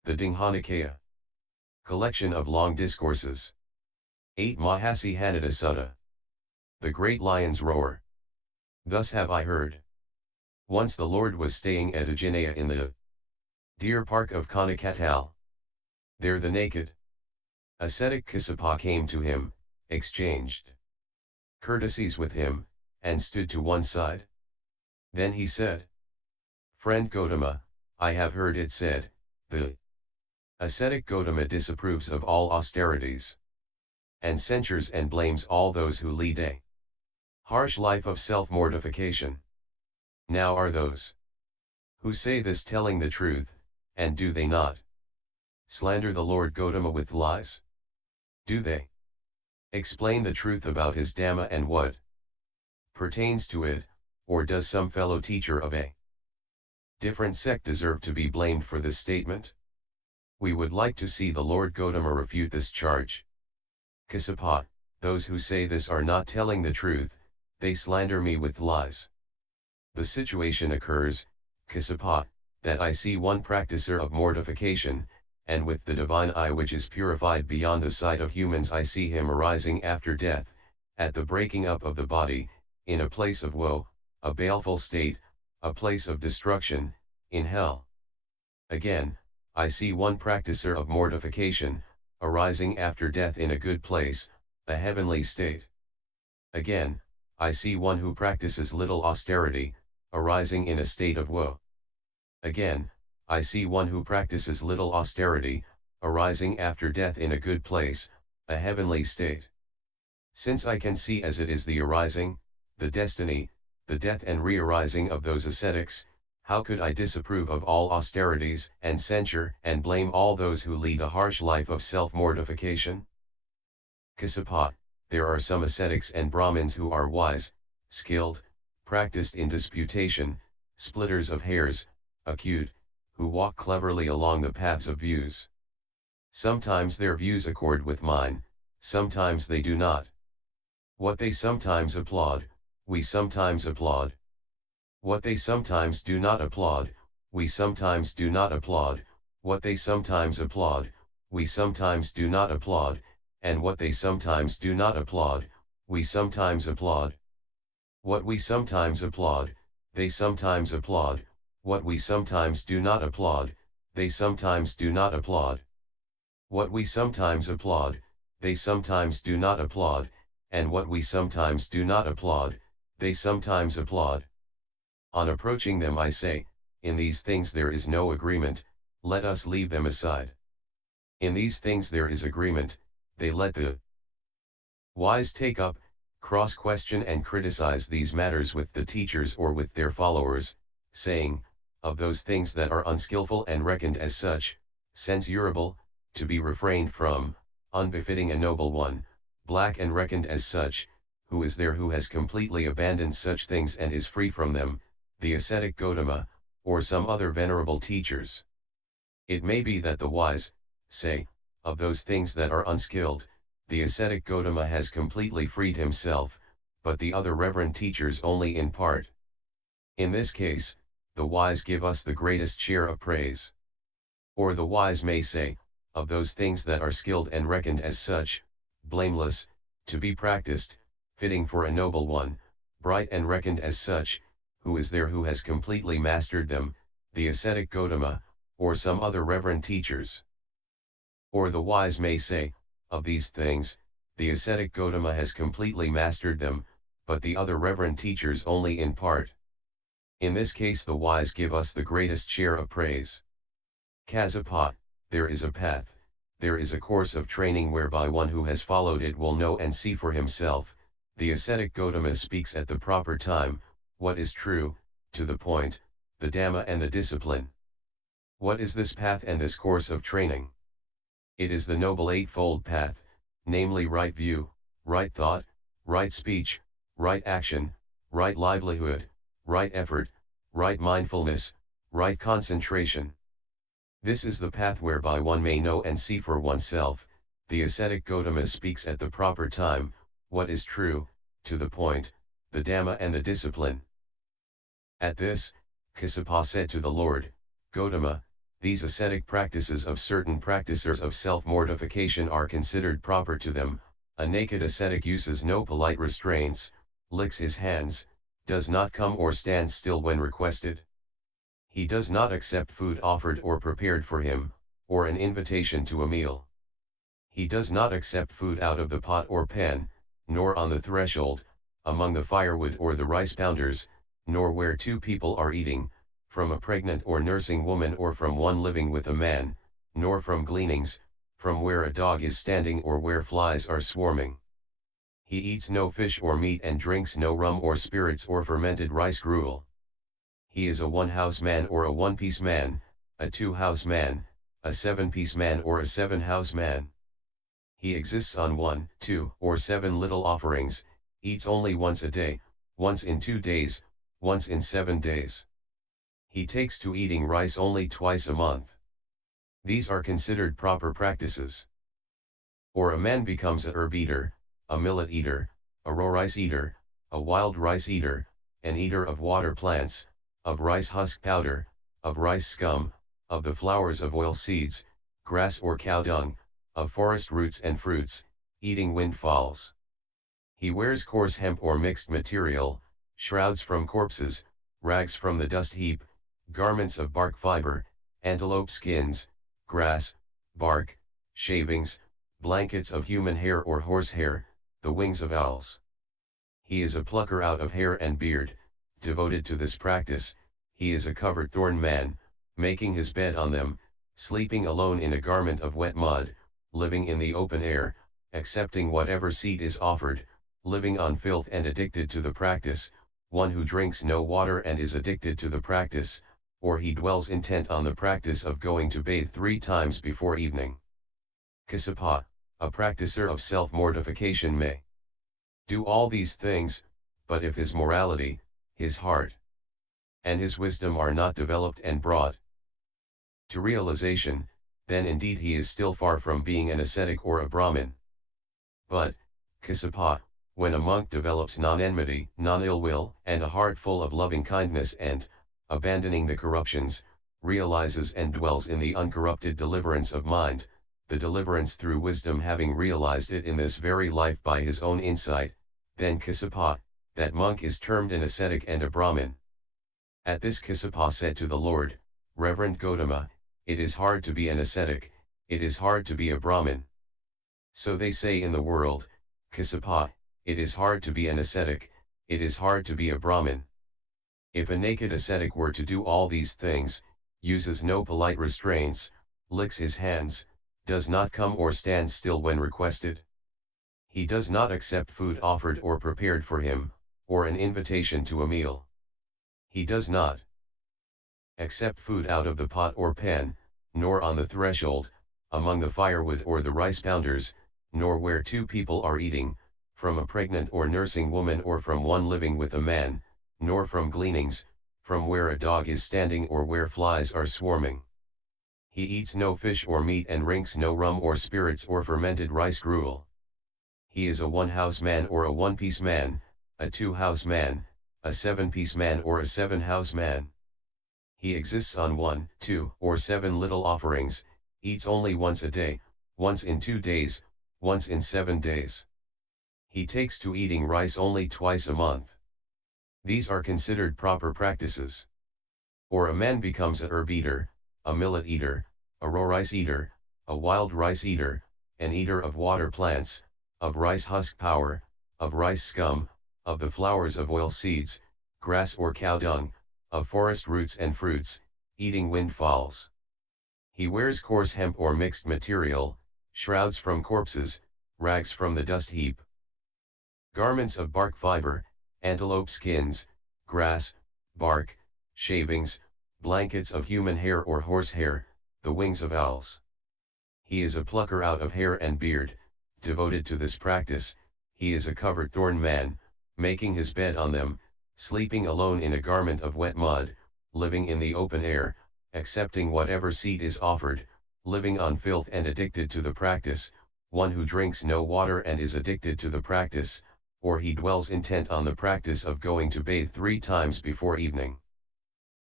The Digha Nikaya. Collection of Long Discourses. 8 Maha Sīhanāda Sutta. The Great Lion's Roar. Thus have I heard. Once the Lord was staying at Ajinaya in the deer park of Kanakatal. There the naked ascetic Kassapa came to him, exchanged courtesies with him, and stood to one side. Then he said, "Friend Gautama, I have heard it said, the ascetic Gautama disapproves of all austerities, and censures and blames all those who lead a harsh life of self-mortification. Now are those who say this telling the truth, and do they not slander the Lord Gautama with lies? Do they explain the truth about his Dhamma and what pertains to it, or does some fellow teacher of a different sect deserve to be blamed for this statement? We would like to see the Lord Gautama refute this charge. Kassapa, those who say this are not telling the truth, they slander me with lies. The situation occurs, Kassapa, that I see one practicer of mortification, and with the divine eye which is purified beyond the sight of humans I see him arising after death, at the breaking up of the body, in a place of woe, a baleful state, a place of destruction, in hell. Again, I see one practicer of mortification, arising after death in a good place, a heavenly state. Again, I see one who practices little austerity, arising in a state of woe. Again, I see one who practices little austerity, arising after death in a good place, a heavenly state. Since I can see as it is the arising, the destiny, the death and re-arising of those ascetics, how could I disapprove of all austerities, and censure and blame all those who lead a harsh life of self-mortification? Kassapa, there are some ascetics and Brahmins who are wise, skilled, practiced in disputation, splitters of hairs, acute, who walk cleverly along the paths of views. Sometimes their views accord with mine, sometimes they do not. What they sometimes applaud, we sometimes applaud. What they sometimes do not applaud, we sometimes do not applaud. What they sometimes applaud, we sometimes do not applaud, and what they sometimes do not applaud, we sometimes applaud. What we sometimes applaud, they sometimes applaud. What we sometimes do not applaud, they sometimes do not applaud. What we sometimes applaud, they sometimes do not applaud, and what we sometimes do not applaud, they sometimes applaud. On approaching them I say, in these things there is no agreement, let us leave them aside. In these things there is agreement, they let the wise take up, cross-question and criticize these matters with the teachers or with their followers, saying, of those things that are unskillful and reckoned as such, censurable, to be refrained from, unbefitting a noble one, black and reckoned as such, who is there who has completely abandoned such things and is free from them, the ascetic Gautama, or some other venerable teachers? It may be that the wise say, of those things that are unskilled, the ascetic Gautama has completely freed himself, but the other reverend teachers only in part. In this case, the wise give us the greatest share of praise. Or the wise may say, of those things that are skilled and reckoned as such, blameless, to be practiced, fitting for a noble one, bright and reckoned as such, who is there who has completely mastered them, the ascetic Gautama, or some other reverend teachers? Or the wise may say, of these things, the ascetic Gautama has completely mastered them, but the other reverend teachers only in part. In this case the wise give us the greatest share of praise. Kassapa, there is a path, there is a course of training whereby one who has followed it will know and see for himself. The ascetic Gautama speaks at the proper time, what is true, to the point, the Dhamma and the discipline. What is this path and this course of training? It is the noble eightfold path, namely right view, right thought, right speech, right action, right livelihood, right effort, right mindfulness, right concentration. This is the path whereby one may know and see for oneself. The ascetic Gautama speaks at the proper time, what is true, to the point, the Dhamma and the discipline. At this, Kassapa said to the Lord, Gautama, These ascetic practices of certain practitioners of self-mortification are considered proper to them. A naked ascetic uses no polite restraints, licks his hands, does not come or stand still when requested. He does not accept food offered or prepared for him, or an invitation to a meal. He does not accept food out of the pot or pan, nor on the threshold, among the firewood or the rice pounders, nor where two people are eating, from a pregnant or nursing woman or from one living with a man, nor from gleanings, from where a dog is standing or where flies are swarming. He eats no fish or meat and drinks no rum or spirits or fermented rice gruel. He is a one-house man or a one-piece man, a two-house man, a seven-piece man or a seven-house man. He exists on 1, 2, or 7 little offerings, eats only once a day, once in 2 days, once in 7 days. He takes to eating rice only twice a month. These are considered proper practices. Or a man becomes a herb eater, a millet eater, a raw rice eater, a wild rice eater, an eater of water plants, of rice husk powder, of rice scum, of the flowers of oil seeds, grass or cow dung, of forest roots and fruits, eating windfalls. He wears coarse hemp or mixed material, shrouds from corpses, rags from the dust heap, garments of bark fiber, antelope skins, grass, bark, shavings, blankets of human hair or horse hair, the wings of owls. He is a plucker out of hair and beard, devoted to this practice. He is a covered thorn man, making his bed on them, sleeping alone in a garment of wet mud, living in the open air, accepting whatever seed is offered, living on filth and addicted to the practice, one who drinks no water and is addicted to the practice, or he dwells intent on the practice of going to bathe 3 times before evening. Kassapa, a practicer of self-mortification may do all these things, but if his morality, his heart, and his wisdom are not developed and brought to realization, then indeed he is still far from being an ascetic or a Brahmin. But, Kassapa, when a monk develops non-enmity, non-ill will, and a heart full of loving kindness and, abandoning the corruptions, realizes and dwells in the uncorrupted deliverance of mind, the deliverance through wisdom, having realized it in this very life by his own insight, then Kassapa, that monk is termed an ascetic and a Brahmin. At this Kassapa said to the Lord, Reverend Gautama, it is hard to be an ascetic, it is hard to be a Brahmin. So they say in the world, Kassapa, it is hard to be an ascetic, it is hard to be a Brahmin. If a naked ascetic were to do all these things, uses no polite restraints, licks his hands, does not come or stand still when requested. He does not accept food offered or prepared for him, or an invitation to a meal. He does not accept food out of the pot or pan, nor on the threshold, among the firewood or the rice pounders, nor where 2 people are eating, from a pregnant or nursing woman or from one living with a man, nor from gleanings, from where a dog is standing or where flies are swarming. He eats no fish or meat and drinks no rum or spirits or fermented rice gruel. He is a one-house man or a one-piece man, a two-house man, a 7-piece man or a 7-house man. He exists on 1, 2, or 7 little offerings, eats only once a day, once in 2 days, once in 7 days. He takes to eating rice only twice a month. These are considered proper practices. Or a man becomes a herb eater, a millet eater, a raw rice eater, a wild rice eater, an eater of water plants, of rice husk powder, of rice scum, of the flowers of oil seeds, grass or cow dung, of forest roots and fruits, eating windfalls. He wears coarse hemp or mixed material, shrouds from corpses, rags from the dust heap, garments of bark fiber, antelope skins, grass, bark, shavings, blankets of human hair or horse hair, the wings of owls. He is a plucker out of hair and beard, devoted to this practice. He is a covered thorn man, making his bed on them, sleeping alone in a garment of wet mud, living in the open air, accepting whatever seed is offered, living on filth and addicted to the practice, one who drinks no water and is addicted to the practice, or he dwells intent on the practice of going to bathe 3 times before evening.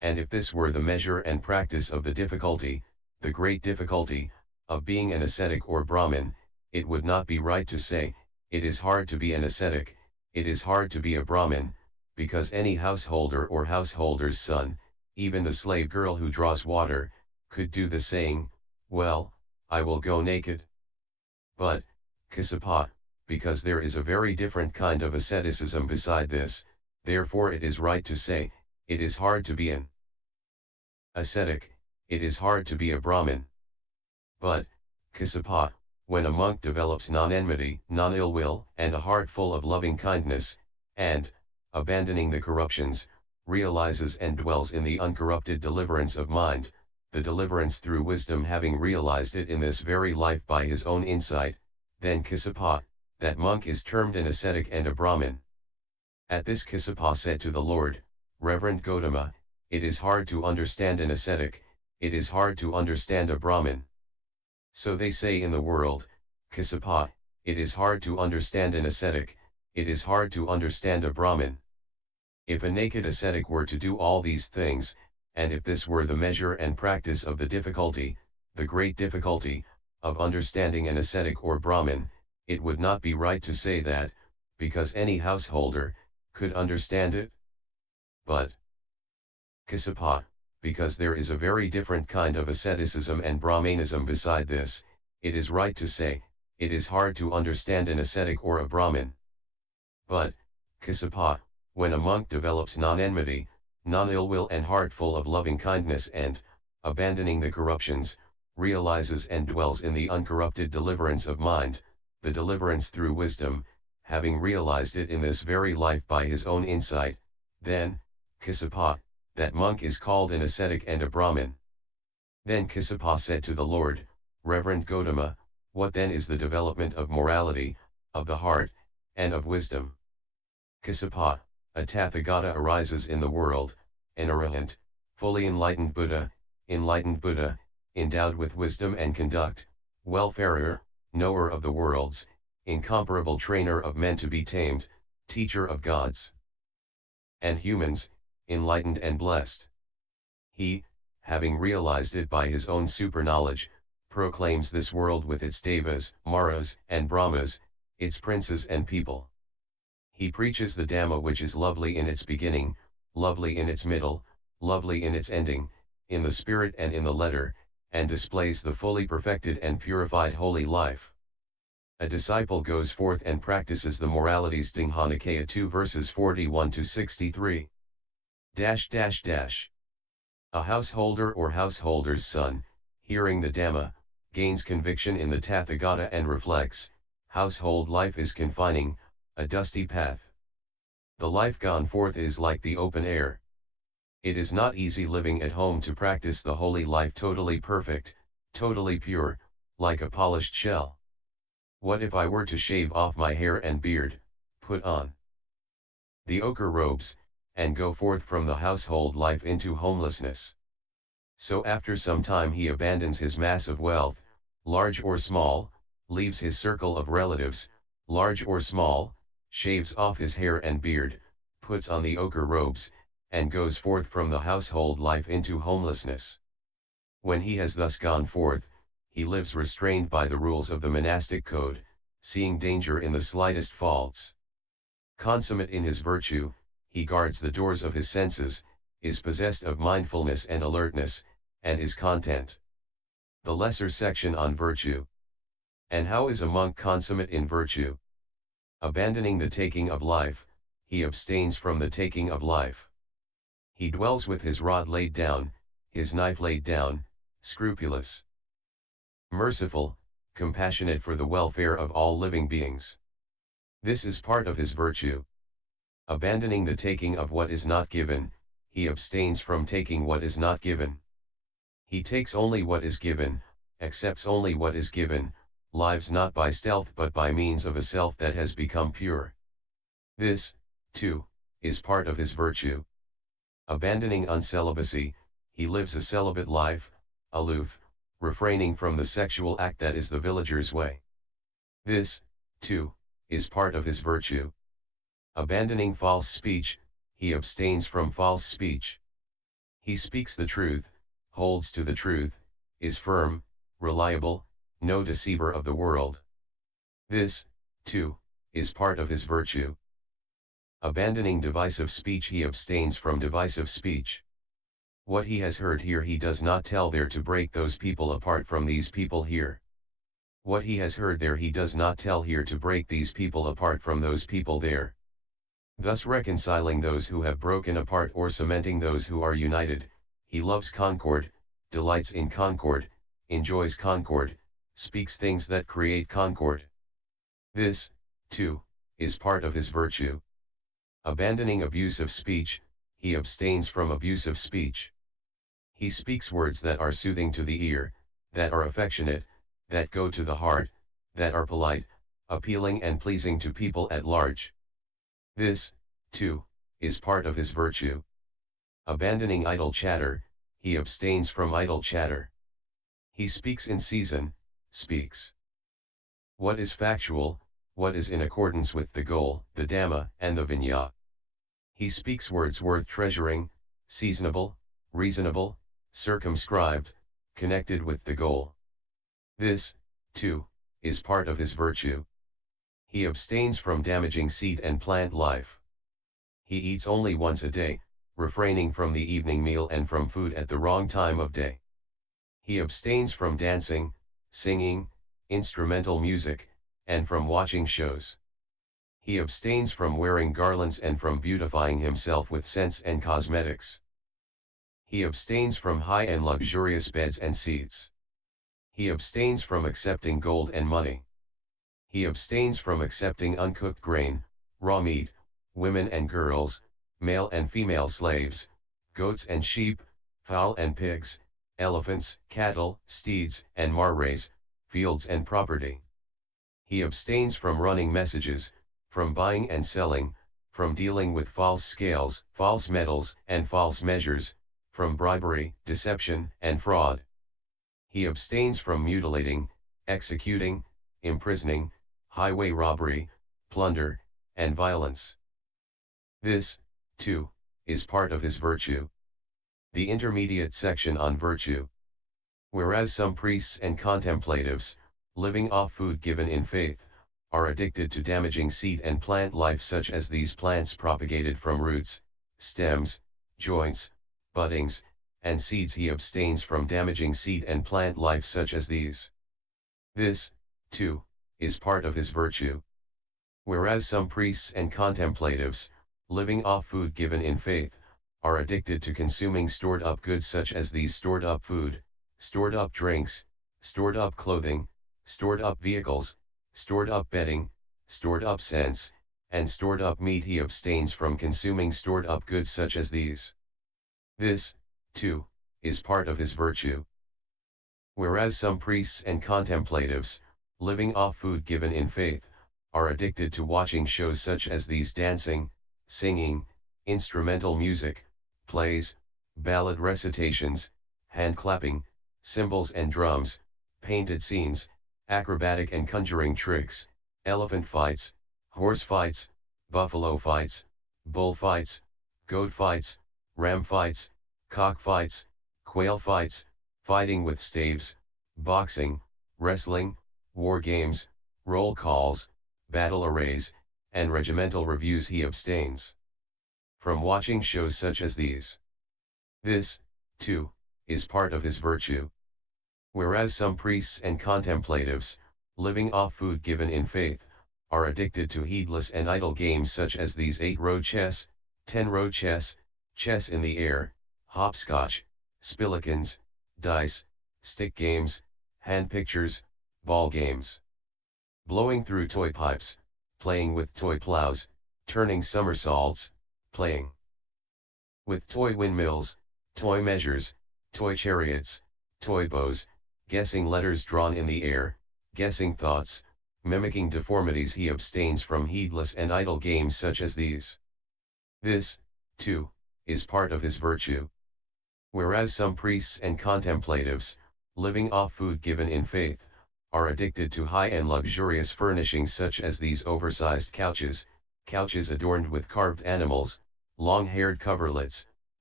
and if this were the measure and practice of the difficulty, the great difficulty, of being an ascetic or Brahmin, it would not be right to say, it is hard to be an ascetic, it is hard to be a Brahmin, because any householder or householder's son, even the slave girl who draws water, could do the saying, well, I will go naked. But, Kassapa, because there is a very different kind of asceticism beside this, therefore it is right to say, it is hard to be an ascetic, it is hard to be a Brahmin. But, Kassapa, when a monk develops non-enmity, non-ill will, and a heart full of loving kindness, and, abandoning the corruptions, realizes and dwells in the uncorrupted deliverance of mind, the deliverance through wisdom, having realized it in this very life by his own insight, then Kassapa, that monk is termed an ascetic and a Brahmin. At this Kassapa said to the Lord, Reverend Gautama, it is hard to understand an ascetic, it is hard to understand a Brahmin. So they say in the world, Kassapa, it is hard to understand an ascetic, it is hard to understand a Brahmin. If a naked ascetic were to do all these things, and if this were the measure and practice of the difficulty, the great difficulty, of understanding an ascetic or Brahmin, it would not be right to say that, because any householder, could understand it. But, Kassapa, because there is a very different kind of asceticism and Brahmanism beside this, it is right to say, it is hard to understand an ascetic or a Brahmin. But, Kassapa, when a monk develops non-enmity, non-ill will and heart full of loving kindness and, abandoning the corruptions, realizes and dwells in the uncorrupted deliverance of mind, the deliverance through wisdom, having realized it in this very life by his own insight, then, Kassapa, that monk is called an ascetic and a Brahmin. Then Kassapa said to the Lord, Reverend Gautama, what then is the development of morality, of the heart, and of wisdom? Kassapa, a Tathagata arises in the world, an arahant, fully enlightened Buddha, endowed with wisdom and conduct, welfarer, knower of the worlds, incomparable trainer of men to be tamed, teacher of gods and humans, enlightened and blessed. He, having realized it by his own super-knowledge, proclaims this world with its devas, maras, and brahmas, its princes and people. He preaches the Dhamma which is lovely in its beginning, lovely in its middle, lovely in its ending, in the spirit and in the letter, and displays the fully perfected and purified holy life. A disciple goes forth and practices the moralities. Digha Nikaya 2 verses 41 to 63. A householder or householder's son, hearing the Dhamma, gains conviction in the Tathagata and reflects, household life is confining, a dusty path. The life gone forth is like the open air. It is not easy living at home to practice the holy life totally perfect, totally pure, like a polished shell. What if I were to shave off my hair and beard, put on the ochre robes, and go forth from the household life into homelessness? So after some time he abandons his mass of wealth, large or small, leaves his circle of relatives, large or small, shaves off his hair and beard, puts on the ochre robes, and goes forth from the household life into homelessness. When he has thus gone forth, he lives restrained by the rules of the monastic code, seeing danger in the slightest faults. Consummate in his virtue, he guards the doors of his senses, is possessed of mindfulness and alertness, and is content. The lesser section on virtue. And how is a monk consummate in virtue? Abandoning the taking of life, he abstains from the taking of life. He dwells with his rod laid down, his knife laid down, scrupulous, merciful, compassionate for the welfare of all living beings. This is part of his virtue. Abandoning the taking of what is not given, he abstains from taking what is not given. He takes only what is given, accepts only what is given, lives not by stealth but by means of a self that has become pure. This, too, is part of his virtue. Abandoning uncelibacy, he lives a celibate life, aloof, refraining from the sexual act that is the villager's way. This, too, is part of his virtue. Abandoning false speech, he abstains from false speech. He speaks the truth, holds to the truth, is firm, reliable, no deceiver of the world. This, too, is part of his virtue. Abandoning divisive speech, he abstains from divisive speech. What he has heard here he does not tell there to break those people apart from these people here. What he has heard there he does not tell here to break these people apart from those people there. Thus reconciling those who have broken apart or cementing those who are united, he loves concord, delights in concord, enjoys concord, speaks things that create concord. This, too, is part of his virtue. Abandoning abusive speech, he abstains from abusive speech. He speaks words that are soothing to the ear, that are affectionate, that go to the heart, that are polite, appealing and pleasing to people at large. This, too, is part of his virtue. Abandoning idle chatter, he abstains from idle chatter. He speaks in season, speaks what is factual, what is in accordance with the goal, the Dhamma, and the Vinaya. He speaks words worth treasuring, seasonable, reasonable, circumscribed, connected with the goal. This, too, is part of his virtue. He abstains from damaging seed and plant life. He eats only once a day, refraining from the evening meal and from food at the wrong time of day. He abstains from dancing, singing, instrumental music, and from watching shows. He abstains from wearing garlands and from beautifying himself with scents and cosmetics. He abstains from high and luxurious beds and seats. He abstains from accepting gold and money. He abstains from accepting uncooked grain, raw meat, women and girls, male and female slaves, goats and sheep, fowl and pigs, elephants, cattle, steeds, and mares, fields and property. He abstains from running messages, from buying and selling, from dealing with false scales, false metals, and false measures, from bribery, deception, and fraud. He abstains from mutilating, executing, imprisoning, highway robbery, plunder, and violence. This, too, is part of his virtue. The intermediate section on virtue. Whereas some priests and contemplatives, living off food given in faith, are addicted to damaging seed and plant life such as these plants propagated from roots, stems, joints, buddings, and seeds, he abstains from damaging seed and plant life such as these. This, too, is part of his virtue. Whereas some priests and contemplatives, living off food given in faith, are addicted to consuming stored up goods such as these: stored up food, stored up drinks, stored up clothing, stored up vehicles, stored up bedding, stored up scents, and stored up meat, he abstains from consuming stored up goods such as these. This, too, is part of his virtue. Whereas some priests and contemplatives, living off food given in faith, are addicted to watching shows such as these: dancing, singing, instrumental music, plays, ballad recitations, hand clapping, cymbals and drums, painted scenes, acrobatic and conjuring tricks, elephant fights, horse fights, buffalo fights, bull fights, goat fights, ram fights, cock fights, quail fights, fighting with staves, boxing, wrestling, war games, roll calls, battle arrays, and regimental reviews, he abstains from watching shows such as these. This, too, is part of his virtue. Whereas some priests and contemplatives, living off food given in faith, are addicted to heedless and idle games such as these: 8-row chess, 10-row chess, chess in the air, hopscotch, spillikins, dice, stick games, hand pictures, ball games, blowing through toy pipes, playing with toy plows, turning somersaults, playing with toy windmills, toy measures, toy chariots, toy bows, guessing letters drawn in the air, guessing thoughts, mimicking deformities, he abstains from heedless and idle games such as these. This, too, is part of his virtue. Whereas some priests and contemplatives, living off food given in faith, are addicted to high and luxurious furnishings such as these: oversized couches, couches adorned with carved animals, long-haired coverlets,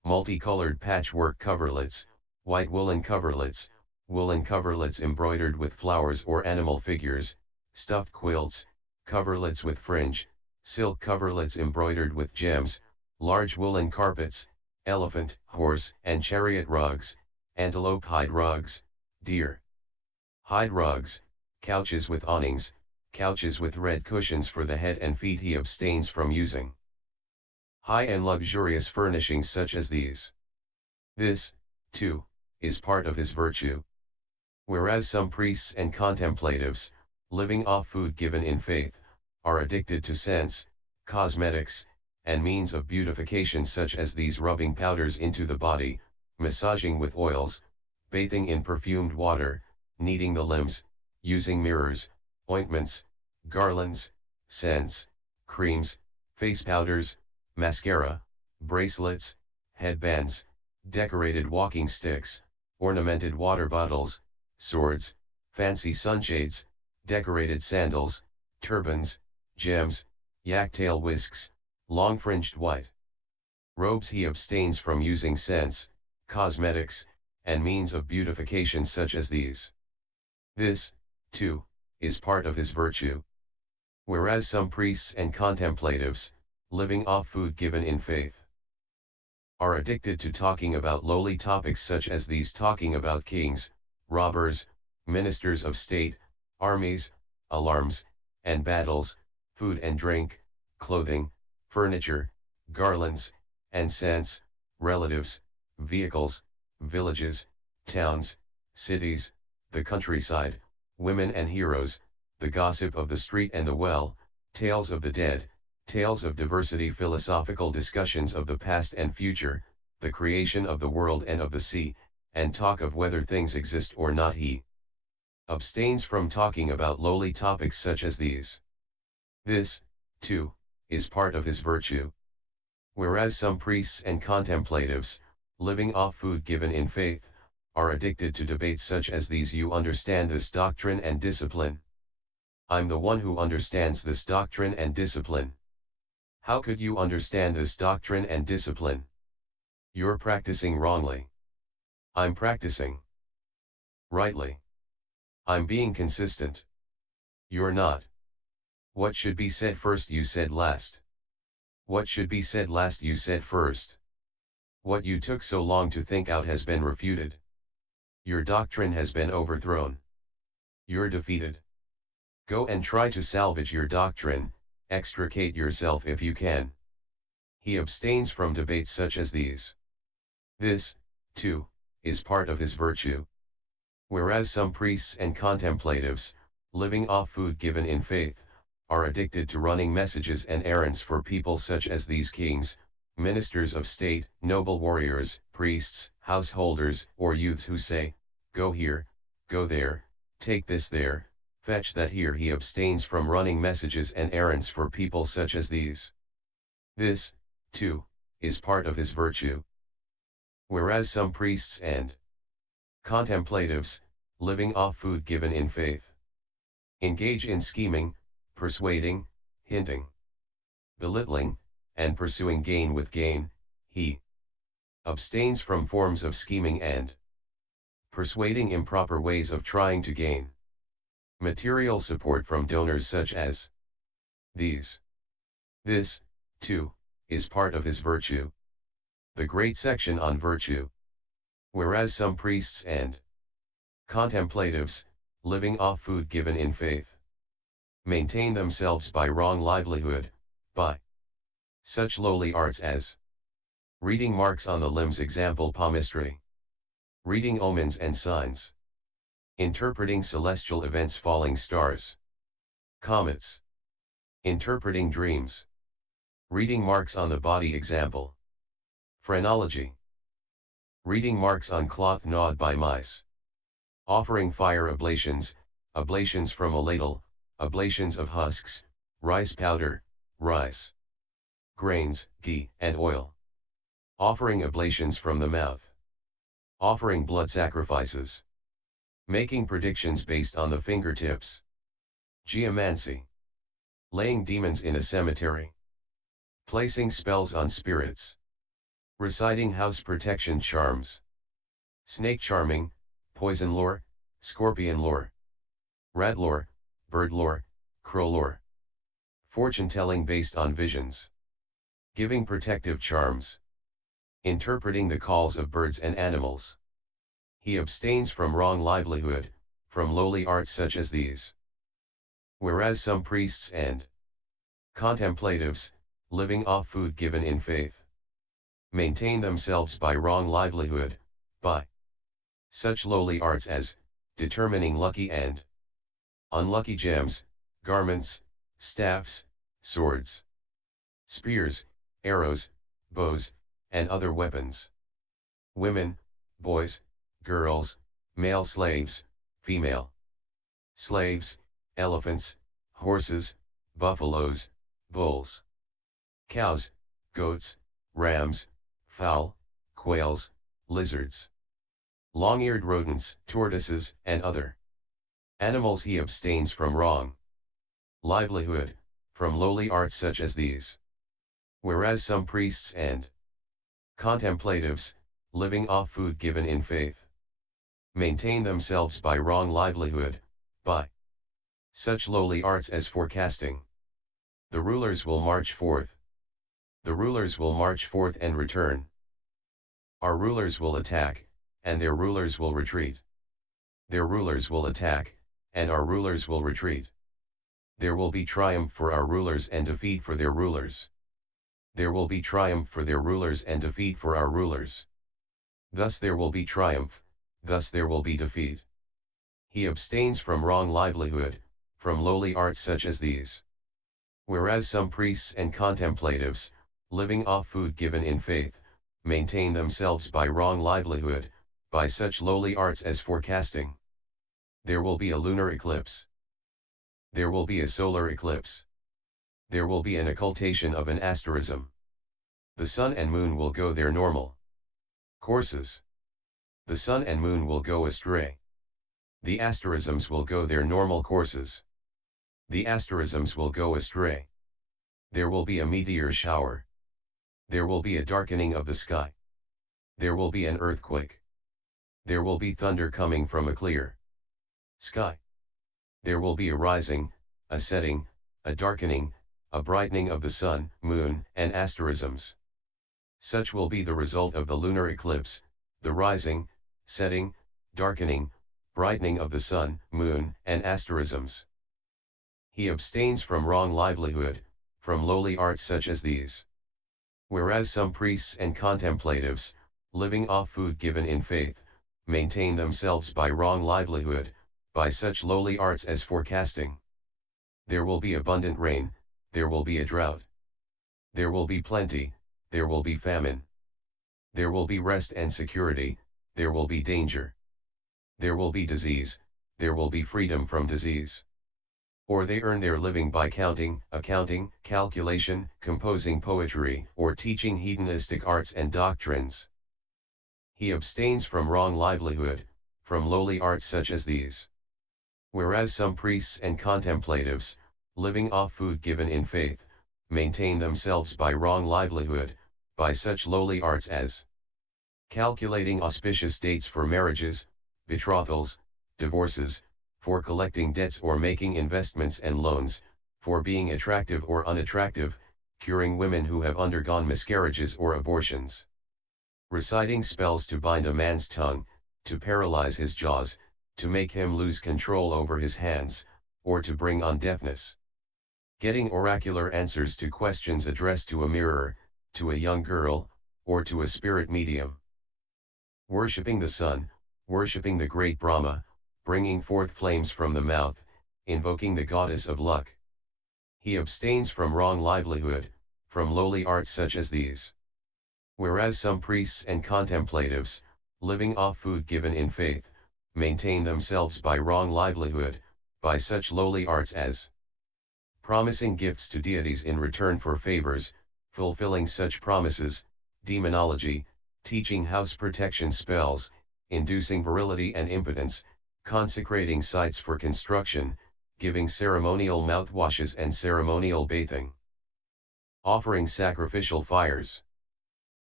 multicolored patchwork coverlets, white woolen coverlets embroidered with flowers or animal figures, stuffed quilts, coverlets with fringe, silk coverlets embroidered with gems, large woolen carpets, elephant, horse, and chariot rugs, antelope hide rugs, deer hide rugs, couches with awnings, couches with red cushions for the head and feet. He abstains from using high and luxurious furnishings such as these. This, too, is part of his virtue. Whereas some priests and contemplatives, living off food given in faith, are addicted to scents, cosmetics, and means of beautification such as these, rubbing powders into the body, massaging with oils, bathing in perfumed water, kneading the limbs, using mirrors, ointments, garlands, scents, creams, face powders, mascara, bracelets, headbands, decorated walking sticks, ornamented water bottles, swords, fancy sunshades, decorated sandals, turbans, gems, yak-tail whisks, long-fringed white robes. He abstains from using scents, cosmetics, and means of beautification such as these. This, too, is part of his virtue. Whereas some priests and contemplatives, living off food given in faith, are addicted to talking about lowly topics such as these, talking about kings, robbers, ministers of state, armies, alarms, and battles, food and drink, clothing, furniture, garlands, and scents, relatives, vehicles, villages, towns, cities, the countryside, women and heroes, the gossip of the street and the well, tales of the dead, tales of diversity, philosophical discussions of the past and future, the creation of the world and of the sea, and talk of whether things exist or not. He abstains from talking about lowly topics such as these. This, too, is part of his virtue. Whereas some priests and contemplatives, living off food given in faith, are addicted to debates such as these. You understand this doctrine and discipline? I'm the one who understands this doctrine and discipline. How could you understand this doctrine and discipline? You're practicing wrongly. I'm practicing rightly. I'm being consistent. You're not. What should be said first you said last. What should be said last you said first. What you took so long to think out has been refuted. Your doctrine has been overthrown. You're defeated. Go and try to salvage your doctrine, extricate yourself if you can. He abstains from debates such as these. This, too, is part of his virtue. Whereas some priests and contemplatives, living off food given in faith, are addicted to running messages and errands for people such as these kings, ministers of state, noble warriors, priests, householders, or youths who say, go here, go there, take this there, fetch that here. He abstains from running messages and errands for people such as these. This, too, is part of his virtue. Whereas some priests and contemplatives, living off food given in faith, engage in scheming, persuading, hinting, belittling, and pursuing gain with gain. He abstains from forms of scheming and persuading, improper ways of trying to gain material support from donors such as these. This, too, is part of his virtue. The great section on virtue. Whereas some priests and contemplatives, living off food given in faith, maintain themselves by wrong livelihood, by such lowly arts as reading marks on the limbs, example palmistry, reading omens and signs, interpreting celestial events, falling stars, comets, interpreting dreams, reading marks on the body, example phrenology, reading marks on cloth gnawed by mice, offering fire oblations, oblations from a ladle, oblations of husks, rice powder, rice grains, ghee, and oil, offering oblations from the mouth, offering blood sacrifices, making predictions based on the fingertips, geomancy, laying demons in a cemetery, placing spells on spirits, Reciting house protection charms. Snake charming, poison lore, scorpion lore, rat lore, bird lore, crow lore. Fortune telling based on visions. Giving protective charms. Interpreting the calls of birds and animals. He abstains from wrong livelihood, from lowly arts such as these. Whereas some priests and contemplatives, living off food given in faith, maintain themselves by wrong livelihood, by such lowly arts as determining lucky and unlucky gems, garments, staffs, swords, spears, arrows, bows, and other weapons. Women, boys, girls, male slaves, female slaves, elephants, horses, buffaloes, bulls, cows, goats, rams, fowl, quails, lizards, long-eared rodents, tortoises, and other animals. He abstains from wrong livelihood, from lowly arts such as these. Whereas some priests and contemplatives, living off food given in faith, maintain themselves by wrong livelihood, by such lowly arts as forecasting. The rulers will march forth. The rulers will march forth and return. Our rulers will attack, and their rulers will retreat. Their rulers will attack, and our rulers will retreat. There will be triumph for our rulers and defeat for their rulers. There will be triumph for their rulers and defeat for our rulers. Thus there will be triumph, thus there will be defeat. He abstains from wrong livelihood, from lowly arts such as these. Whereas some priests and contemplatives, living off food given in faith, maintain themselves by wrong livelihood, by such lowly arts as forecasting. There will be a lunar eclipse. There will be a solar eclipse. There will be an occultation of an asterism. The sun and moon will go their normal courses. The sun and moon will go astray. The asterisms will go their normal courses. The asterisms will go astray. There will be a meteor shower. There will be a darkening of the sky. There will be an earthquake. There will be thunder coming from a clear sky. There will be a rising, a setting, a darkening, a brightening of the sun, moon, and asterisms. Such will be the result of the lunar eclipse, the rising, setting, darkening, brightening of the sun, moon, and asterisms. He abstains from wrong livelihood, from lowly arts such as these. Whereas some priests and contemplatives, living off food given in faith, maintain themselves by wrong livelihood, by such lowly arts as forecasting. There will be abundant rain, there will be a drought. There will be plenty, there will be famine. There will be rest and security, there will be danger. There will be disease, there will be freedom from disease. Or they earn their living by counting, accounting, calculation, composing poetry, or teaching hedonistic arts and doctrines. He abstains from wrong livelihood, from lowly arts such as these. Whereas some priests and contemplatives, living off food given in faith, maintain themselves by wrong livelihood, by such lowly arts as calculating auspicious dates for marriages, betrothals, divorces, for collecting debts or making investments and loans, for being attractive or unattractive, curing women who have undergone miscarriages or abortions. Reciting spells to bind a man's tongue, to paralyze his jaws, to make him lose control over his hands, or to bring on deafness. Getting oracular answers to questions addressed to a mirror, to a young girl, or to a spirit medium. Worshipping the sun, worshipping the great Brahma, bringing forth flames from the mouth, invoking the goddess of luck. He abstains from wrong livelihood, from lowly arts such as these. Whereas some priests and contemplatives, living off food given in faith, maintain themselves by wrong livelihood, by such lowly arts as promising gifts to deities in return for favors, fulfilling such promises, demonology, teaching house protection spells, inducing virility and impotence, consecrating sites for construction, giving ceremonial mouthwashes and ceremonial bathing, offering sacrificial fires,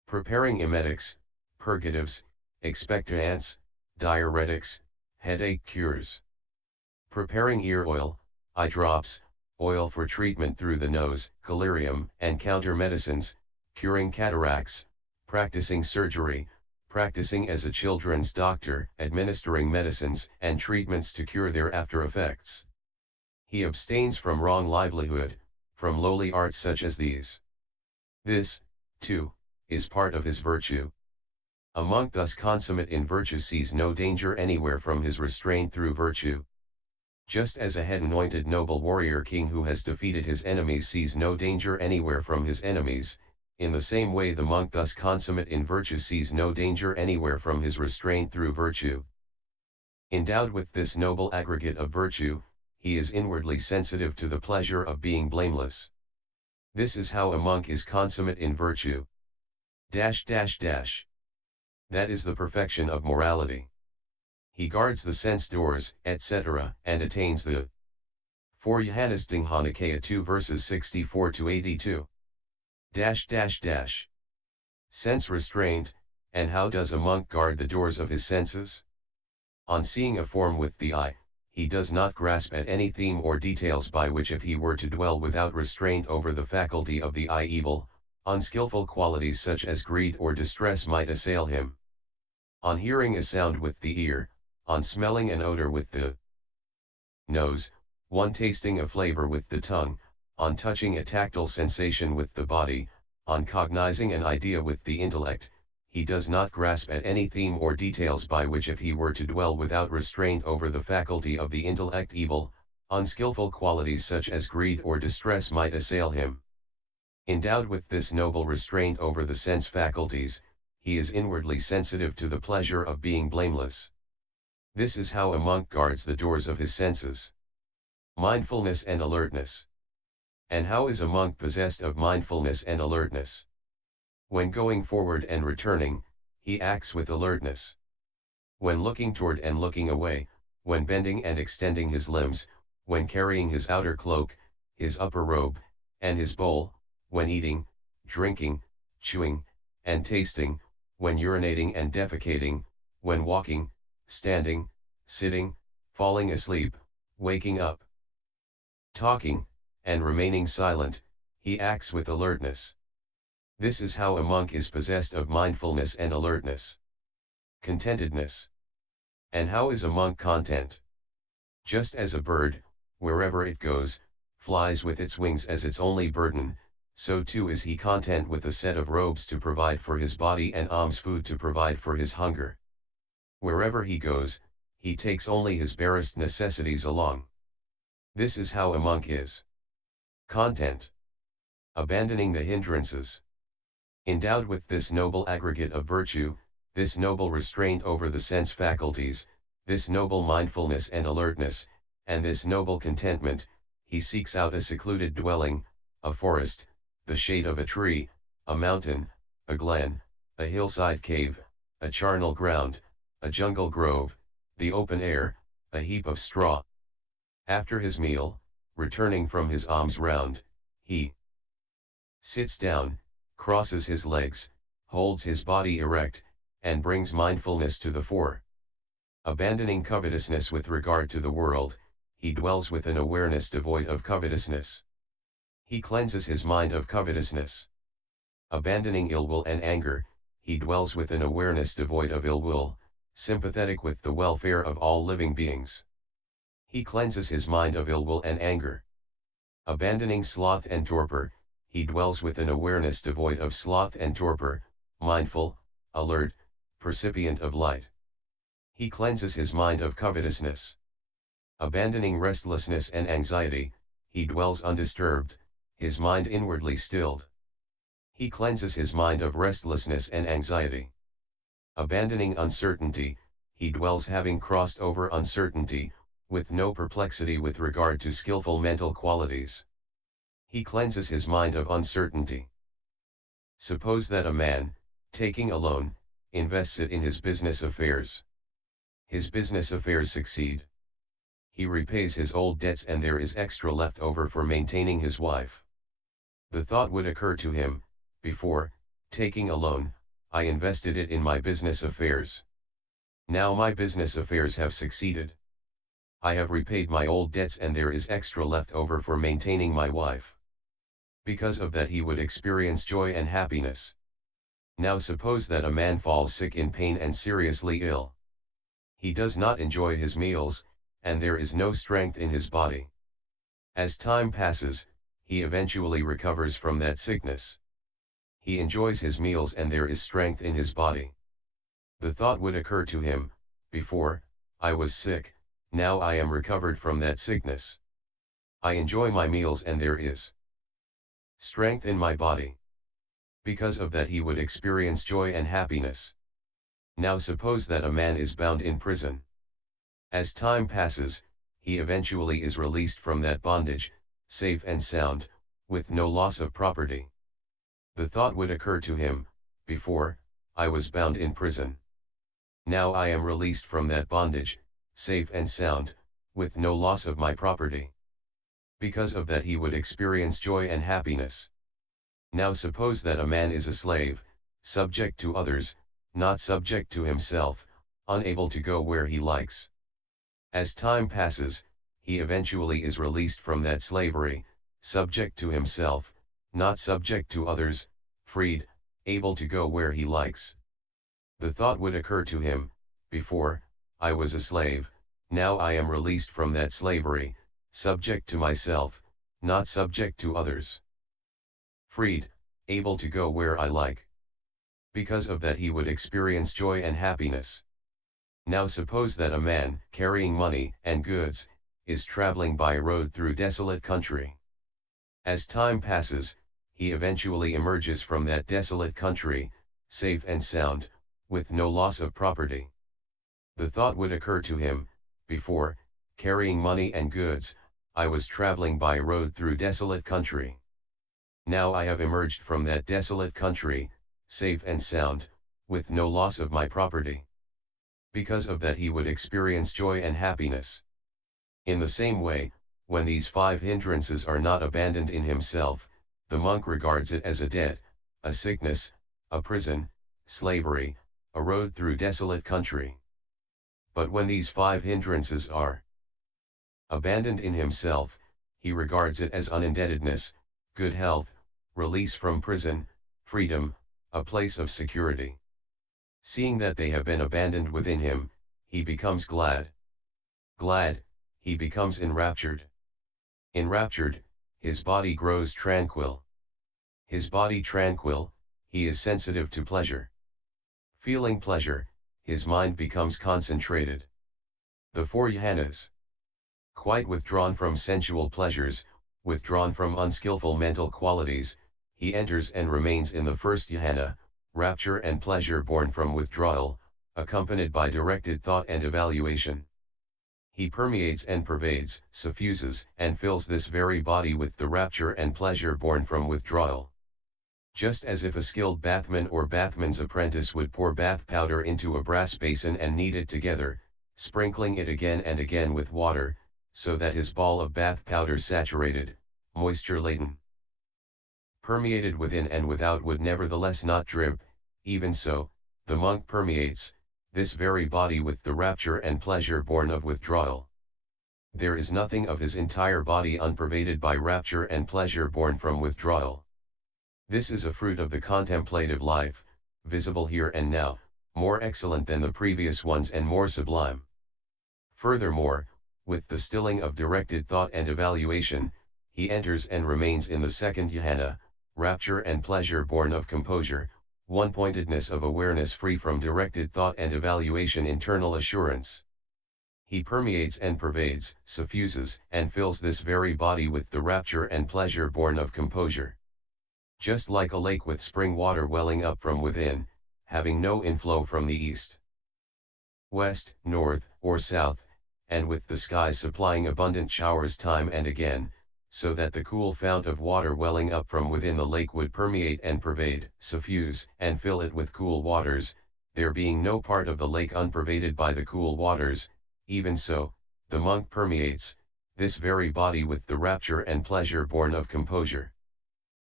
Preparing emetics, purgatives, expectorants, diuretics, headache cures. Preparing ear oil, eye drops, oil for treatment through the nose, collyrium, and counter-medicines, curing cataracts, practicing surgery, practicing as a children's doctor, administering medicines and treatments to cure their after-effects. He abstains from wrong livelihood, from lowly arts such as these. This, too, is part of his virtue. A monk thus consummate in virtue sees no danger anywhere from his restraint through virtue. Just as a head-anointed noble warrior king who has defeated his enemies sees no danger anywhere from his enemies, in the same way the monk thus consummate in virtue sees no danger anywhere from his restraint through virtue. Endowed with this noble aggregate of virtue, he is inwardly sensitive to the pleasure of being blameless. This is how a monk is consummate in virtue. That is the perfection of morality. He guards the sense doors, etc., and attains the 4 Digha Nikaya 2 verses 64 to 82. Sense restraint, and how does a monk guard the doors of his senses? On seeing a form with the eye, he does not grasp at any theme or details by which if he were to dwell without restraint over the faculty of the eye evil, unskillful qualities such as greed or distress might assail him. On hearing a sound with the ear, on smelling an odor with the nose, on tasting a flavor with the tongue, on touching a tactile sensation with the body, on cognizing an idea with the intellect, he does not grasp at any theme or details by which if he were to dwell without restraint over the faculty of the intellect evil, unskillful qualities such as greed or distress might assail him. Endowed with this noble restraint over the sense faculties, he is inwardly sensitive to the pleasure of being blameless. This is how a monk guards the doors of his senses. Mindfulness and alertness. And how is a monk possessed of mindfulness and alertness? When going forward and returning, he acts with alertness. When looking toward and looking away, when bending and extending his limbs, when carrying his outer cloak, his upper robe, and his bowl, when eating, drinking, chewing, and tasting, when urinating and defecating, when walking, standing, sitting, falling asleep, waking up, talking, and remaining silent, he acts with alertness. This is how a monk is possessed of mindfulness and alertness. Contentedness. And how is a monk content? Just as a bird, wherever it goes, flies with its wings as its only burden, so too is he content with a set of robes to provide for his body and alms food to provide for his hunger. Wherever he goes, he takes only his barest necessities along. This is how a monk is content. Abandoning the hindrances. Endowed with this noble aggregate of virtue, this noble restraint over the sense faculties, this noble mindfulness and alertness, and this noble contentment, he seeks out a secluded dwelling, a forest, the shade of a tree, a mountain, a glen, a hillside cave, a charnel ground, a jungle grove, the open air, a heap of straw. After his meal, returning from his alms round, he sits down, crosses his legs, holds his body erect, and brings mindfulness to the fore. Abandoning covetousness with regard to the world, he dwells with an awareness devoid of covetousness. He cleanses his mind of covetousness. Abandoning ill will and anger, he dwells with an awareness devoid of ill will, sympathetic with the welfare of all living beings. He cleanses his mind of ill will and anger. Abandoning sloth and torpor, he dwells with an awareness devoid of sloth and torpor, mindful, alert, percipient of light. He cleanses his mind of covetousness. Abandoning restlessness and anxiety, he dwells undisturbed, his mind inwardly stilled. He cleanses his mind of restlessness and anxiety. Abandoning uncertainty, he dwells having crossed over uncertainty, with no perplexity with regard to skillful mental qualities. He cleanses his mind of uncertainty. Suppose that a man, taking a loan, invests it in his business affairs. His business affairs succeed. He repays his old debts and there is extra left over for maintaining his wife. The thought would occur to him, before taking a loan, I invested it in my business affairs. Now my business affairs have succeeded. I have repaid my old debts and there is extra left over for maintaining my wife. Because of that he would experience joy and happiness. Now suppose that a man falls sick in pain and seriously ill. He does not enjoy his meals, and there is no strength in his body. As time passes, he eventually recovers from that sickness. He enjoys his meals and there is strength in his body. The thought would occur to him, before, I was sick, now I am recovered from that sickness. I enjoy my meals and there is strength in my body. Because of that he would experience joy and happiness. Now suppose that a man is bound in prison. As time passes, he eventually is released from that bondage, safe and sound, with no loss of property. The thought would occur to him, before, I was bound in prison. Now I am released from that bondage, safe and sound, with no loss of my property. Because of that he would experience joy and happiness. Now suppose that a man is a slave, subject to others, not subject to himself, unable to go where he likes. As time passes, he eventually is released from that slavery, subject to himself, not subject to others, freed, able to go where he likes. The thought would occur to him, before, I was a slave, now I am released from that slavery, subject to myself, not subject to others. Freed, able to go where I like. Because of that he would experience joy and happiness. Now suppose that a man, carrying money and goods, is traveling by road through desolate country. As time passes, he eventually emerges from that desolate country, safe and sound, with no loss of property. The thought would occur to him, before, carrying money and goods, I was traveling by road through desolate country. Now I have emerged from that desolate country, safe and sound, with no loss of my property. Because of that he would experience joy and happiness. In the same way, when these 5 hindrances are not abandoned in himself, the monk regards it as a debt, a sickness, a prison, slavery, a road through desolate country. But when these 5 hindrances are abandoned in himself, he regards it as unindebtedness, good health, release from prison, freedom, a place of security. Seeing that they have been abandoned within him, he becomes glad. Glad, he becomes enraptured. Enraptured, his body grows tranquil. His body tranquil, he is sensitive to pleasure. Feeling pleasure, his mind becomes concentrated. The 4 jhanas. Quite withdrawn from sensual pleasures, withdrawn from unskillful mental qualities, he enters and remains in the first jhana, rapture and pleasure born from withdrawal, accompanied by directed thought and evaluation. He permeates and pervades, suffuses and fills this very body with the rapture and pleasure born from withdrawal. Just as if a skilled bathman or bathman's apprentice would pour bath powder into a brass basin and knead it together, sprinkling it again and again with water, so that his ball of bath powder saturated, moisture-laden, permeated within and without would nevertheless not drip, even so, the monk permeates this very body with the rapture and pleasure born of withdrawal. There is nothing of his entire body unpervaded by rapture and pleasure born from withdrawal. This is a fruit of the contemplative life, visible here and now, more excellent than the previous ones and more sublime. Furthermore, with the stilling of directed thought and evaluation, he enters and remains in the second jhana, rapture and pleasure born of composure, one-pointedness of awareness free from directed thought and evaluation, internal assurance. He permeates and pervades, suffuses and fills this very body with the rapture and pleasure born of composure. Just like a lake with spring water welling up from within, having no inflow from the east, west, north, or south, and with the sky supplying abundant showers time and again, so that the cool fount of water welling up from within the lake would permeate and pervade, suffuse, and fill it with cool waters, there being no part of the lake unpervaded by the cool waters, even so, the monk permeates this very body with the rapture and pleasure born of composure.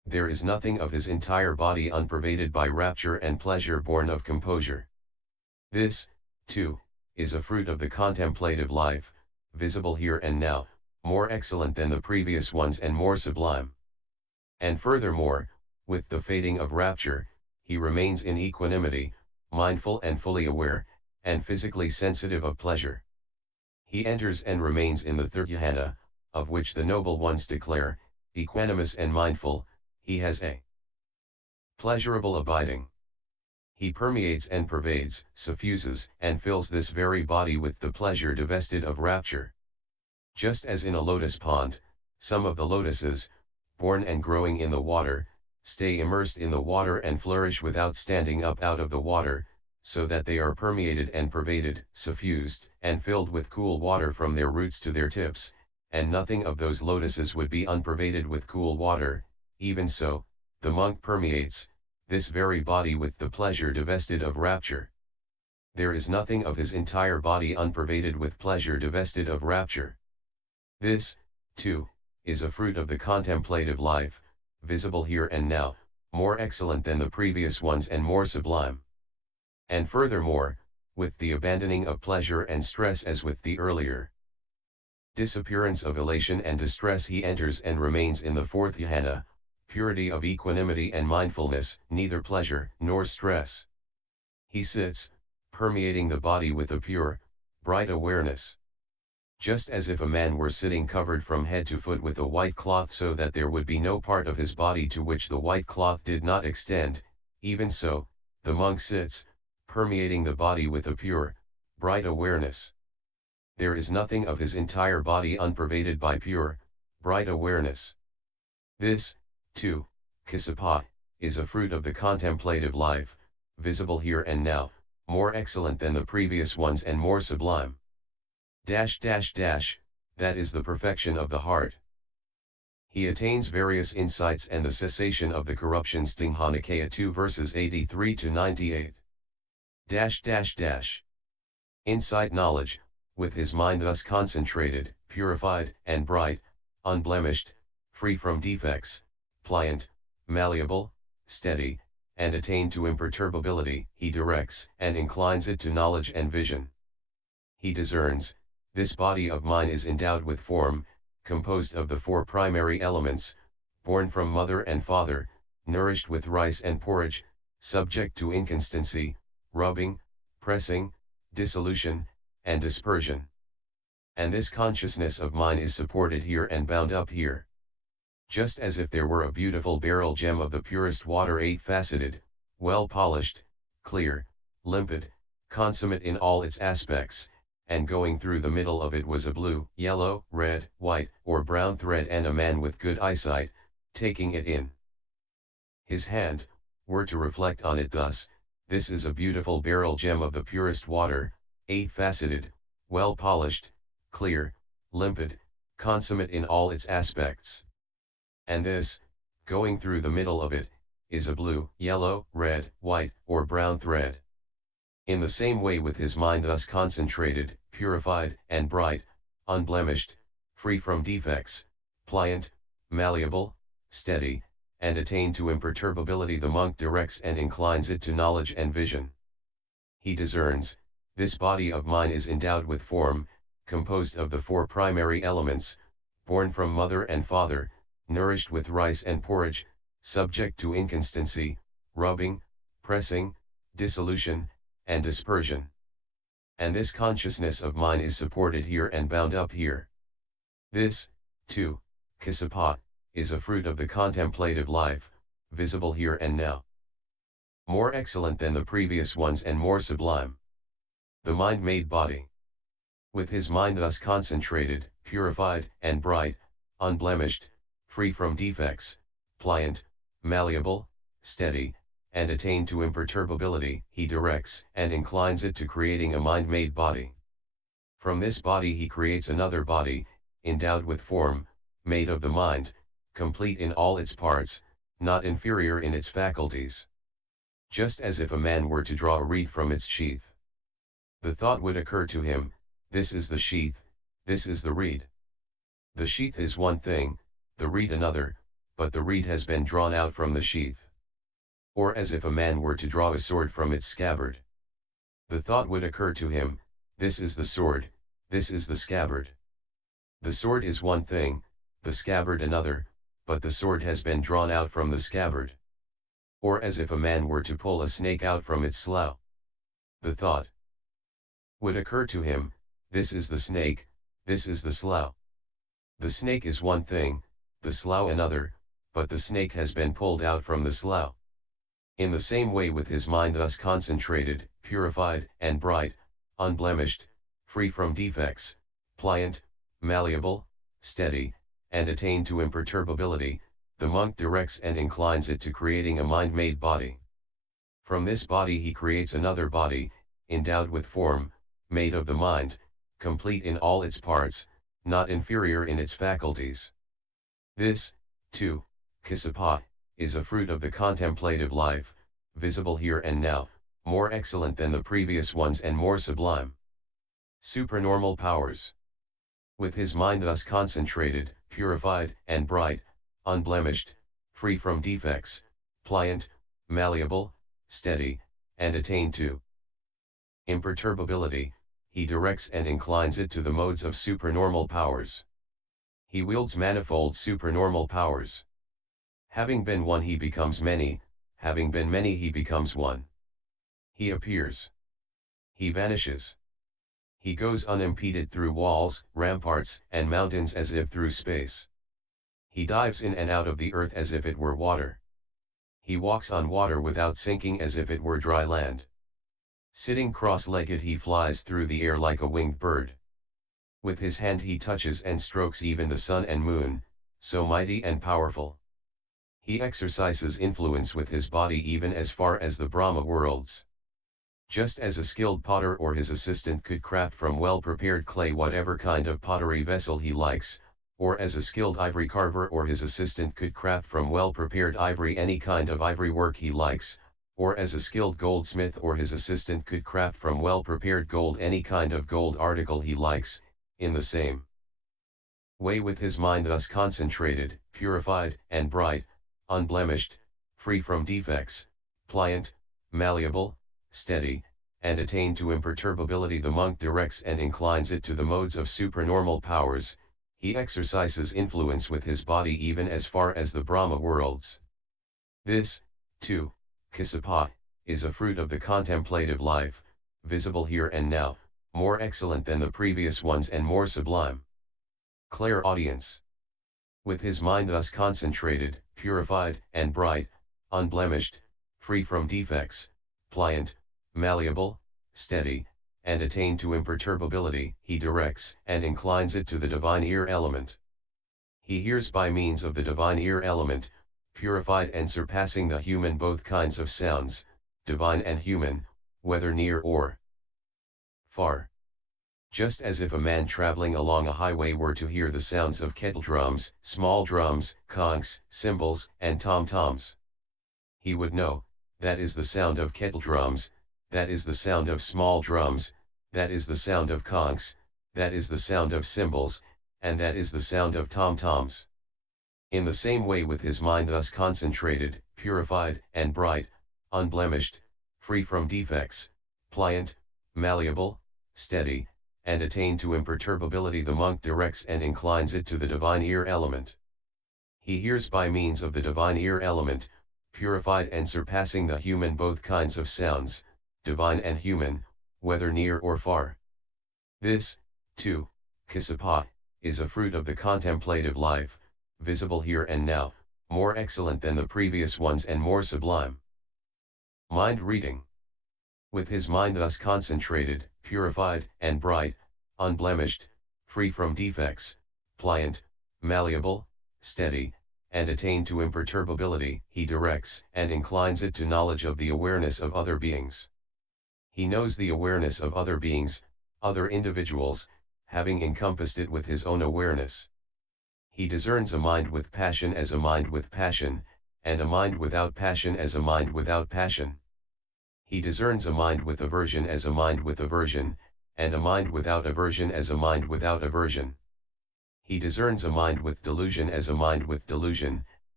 there is nothing of his entire body unpervaded by rapture and pleasure born of composure. This, too, is a fruit of the contemplative life, visible here and now, more excellent than the previous ones and more sublime. And furthermore, with the fading of rapture, he remains in equanimity, mindful and fully aware, and physically sensitive of pleasure. He enters and remains in the third jhana, of which the noble ones declare, equanimous and mindful, he has a pleasurable abiding. He permeates and pervades, suffuses, and fills this very body with the pleasure divested of rapture. Just as in a lotus pond, some of the lotuses, born and growing in the water, stay immersed in the water and flourish without standing up out of the water, so that they are permeated and pervaded, suffused, and filled with cool water from their roots to their tips, and nothing of those lotuses would be unpervaded with cool water. Even so, the monk permeates this very body with the pleasure divested of rapture. There is nothing of his entire body unpervaded with pleasure divested of rapture. This, too, is a fruit of the contemplative life, visible here and now, more excellent than the previous ones and more sublime. And furthermore, with the abandoning of pleasure and stress as with the earlier disappearance of elation and distress, he enters and remains in the fourth jhana, purity of equanimity and mindfulness, neither pleasure nor stress. He sits, permeating the body with a pure, bright awareness. Just as if a man were sitting covered from head to foot with a white cloth so that there would be no part of his body to which the white cloth did not extend, even so, the monk sits, permeating the body with a pure, bright awareness. There is nothing of his entire body unpervaded by pure, bright awareness. This, too, Kassapa, is a fruit of the contemplative life, visible here and now, more excellent than the previous ones and more sublime. That is the perfection of the heart. He attains various insights and the cessation of the corruptions. Digha Nikaya 2 verses 83 to 98. Insight knowledge, with his mind thus concentrated, purified, and bright, unblemished, free from defects, pliant, malleable, steady, and attained to imperturbability, he directs and inclines it to knowledge and vision. He discerns, this body of mine is endowed with form, composed of the four primary elements, born from mother and father, nourished with rice and porridge, subject to inconstancy, rubbing, pressing, dissolution, and dispersion. And this consciousness of mine is supported here and bound up here. Just as if there were a beautiful beryl gem of the purest water, eight-faceted, well polished, clear, limpid, consummate in all its aspects, and going through the middle of it was a blue, yellow, red, white, or brown thread, and a man with good eyesight, taking it in his hand, were to reflect on it thus: this is a beautiful beryl gem of the purest water, eight-faceted, well polished, clear, limpid, consummate in all its aspects. And this, going through the middle of it, is a blue, yellow, red, white, or brown thread. In the same way, with his mind thus concentrated, purified, and bright, unblemished, free from defects, pliant, malleable, steady, and attained to imperturbability, the monk directs and inclines it to knowledge and vision. He discerns, this body of mine is endowed with form, composed of the four primary elements, born from mother and father, nourished with rice and porridge, subject to inconstancy, rubbing, pressing, dissolution, and dispersion. And this consciousness of mine is supported here and bound up here. This, too, Kassapa, is a fruit of the contemplative life, visible here and now, more excellent than the previous ones and more sublime. The mind-made body. With his mind thus concentrated, purified, and bright, unblemished, free from defects, pliant, malleable, steady, and attained to imperturbability, he directs and inclines it to creating a mind-made body. From this body he creates another body, endowed with form, made of the mind, complete in all its parts, not inferior in its faculties. Just as if a man were to draw a reed from its sheath. The thought would occur to him, this is the sheath, this is the reed. The sheath is one thing, the reed another, but the reed has been drawn out from the sheath. Or as if a man were to draw a sword from its scabbard. The thought would occur to him, this is the sword, this is the scabbard. The sword is one thing, the scabbard another, but the sword has been drawn out from the scabbard. Or as if a man were to pull a snake out from its slough. The thought would occur to him, this is the snake, this is the slough. The snake is one thing, the slough another, but the snake has been pulled out from the slough. In the same way with his mind thus concentrated, purified, and bright, unblemished, free from defects, pliant, malleable, steady, and attained to imperturbability, the monk directs and inclines it to creating a mind-made body. From this body he creates another body, endowed with form, made of the mind, complete in all its parts, not inferior in its faculties. This, too, Kassapa, is a fruit of the contemplative life, visible here and now, more excellent than the previous ones and more sublime. Supernormal powers. With his mind thus concentrated, purified, and bright, unblemished, free from defects, pliant, malleable, steady, and attained to imperturbability, he directs and inclines it to the modes of supernormal powers. He wields manifold supernormal powers. Having been one he becomes many, having been many he becomes one. He appears. He vanishes. He goes unimpeded through walls, ramparts, and mountains as if through space. He dives in and out of the earth as if it were water. He walks on water without sinking as if it were dry land. Sitting cross-legged he flies through the air like a winged bird. With his hand he touches and strokes even the sun and moon, so mighty and powerful. He exercises influence with his body even as far as the Brahma worlds. Just as a skilled potter or his assistant could craft from well-prepared clay whatever kind of pottery vessel he likes, or as a skilled ivory carver or his assistant could craft from well-prepared ivory any kind of ivory work he likes, or as a skilled goldsmith or his assistant could craft from well-prepared gold any kind of gold article he likes, in the same way with his mind thus concentrated, purified, and bright, unblemished, free from defects, pliant, malleable, steady, and attained to imperturbability the monk directs and inclines it to the modes of supernormal powers, he exercises influence with his body even as far as the Brahma worlds. This, too, Kassapa, is a fruit of the contemplative life, visible here and now, more excellent than the previous ones and more sublime. Clairaudience. With his mind thus concentrated, purified, and bright, unblemished, free from defects, pliant, malleable, steady, and attained to imperturbability, he directs and inclines it to the divine ear element. He hears by means of the divine ear element, purified and surpassing the human both kinds of sounds, divine and human, whether near or far. Just as if a man traveling along a highway were to hear the sounds of kettle drums, small drums, conchs, cymbals, and tom-toms. He would know, that is the sound of kettle drums, that is the sound of small drums, that is the sound of conchs, that is the sound of cymbals, and that is the sound of tom-toms. In the same way with his mind thus concentrated, purified, and bright, unblemished, free from defects, pliant, malleable, steady, and attained to imperturbability the monk directs and inclines it to the divine ear element. He hears by means of the divine ear element, purified and surpassing the human both kinds of sounds, divine and human, whether near or far. This, too, Kassapa, is a fruit of the contemplative life, visible here and now, more excellent than the previous ones and more sublime. Mind reading. With his mind thus concentrated, purified, and bright, unblemished, free from defects, pliant, malleable, steady, and attained to imperturbability, he directs and inclines it to knowledge of the awareness of other beings. He knows the awareness of other beings, other individuals, having encompassed it with his own awareness. He discerns a mind with passion as a mind with passion, and a mind without passion as a mind without passion. He discerns a mind with aversion as a mind with aversion, and a mind without aversion as a mind without aversion. He discerns a mind with delusion as a mind with delusion,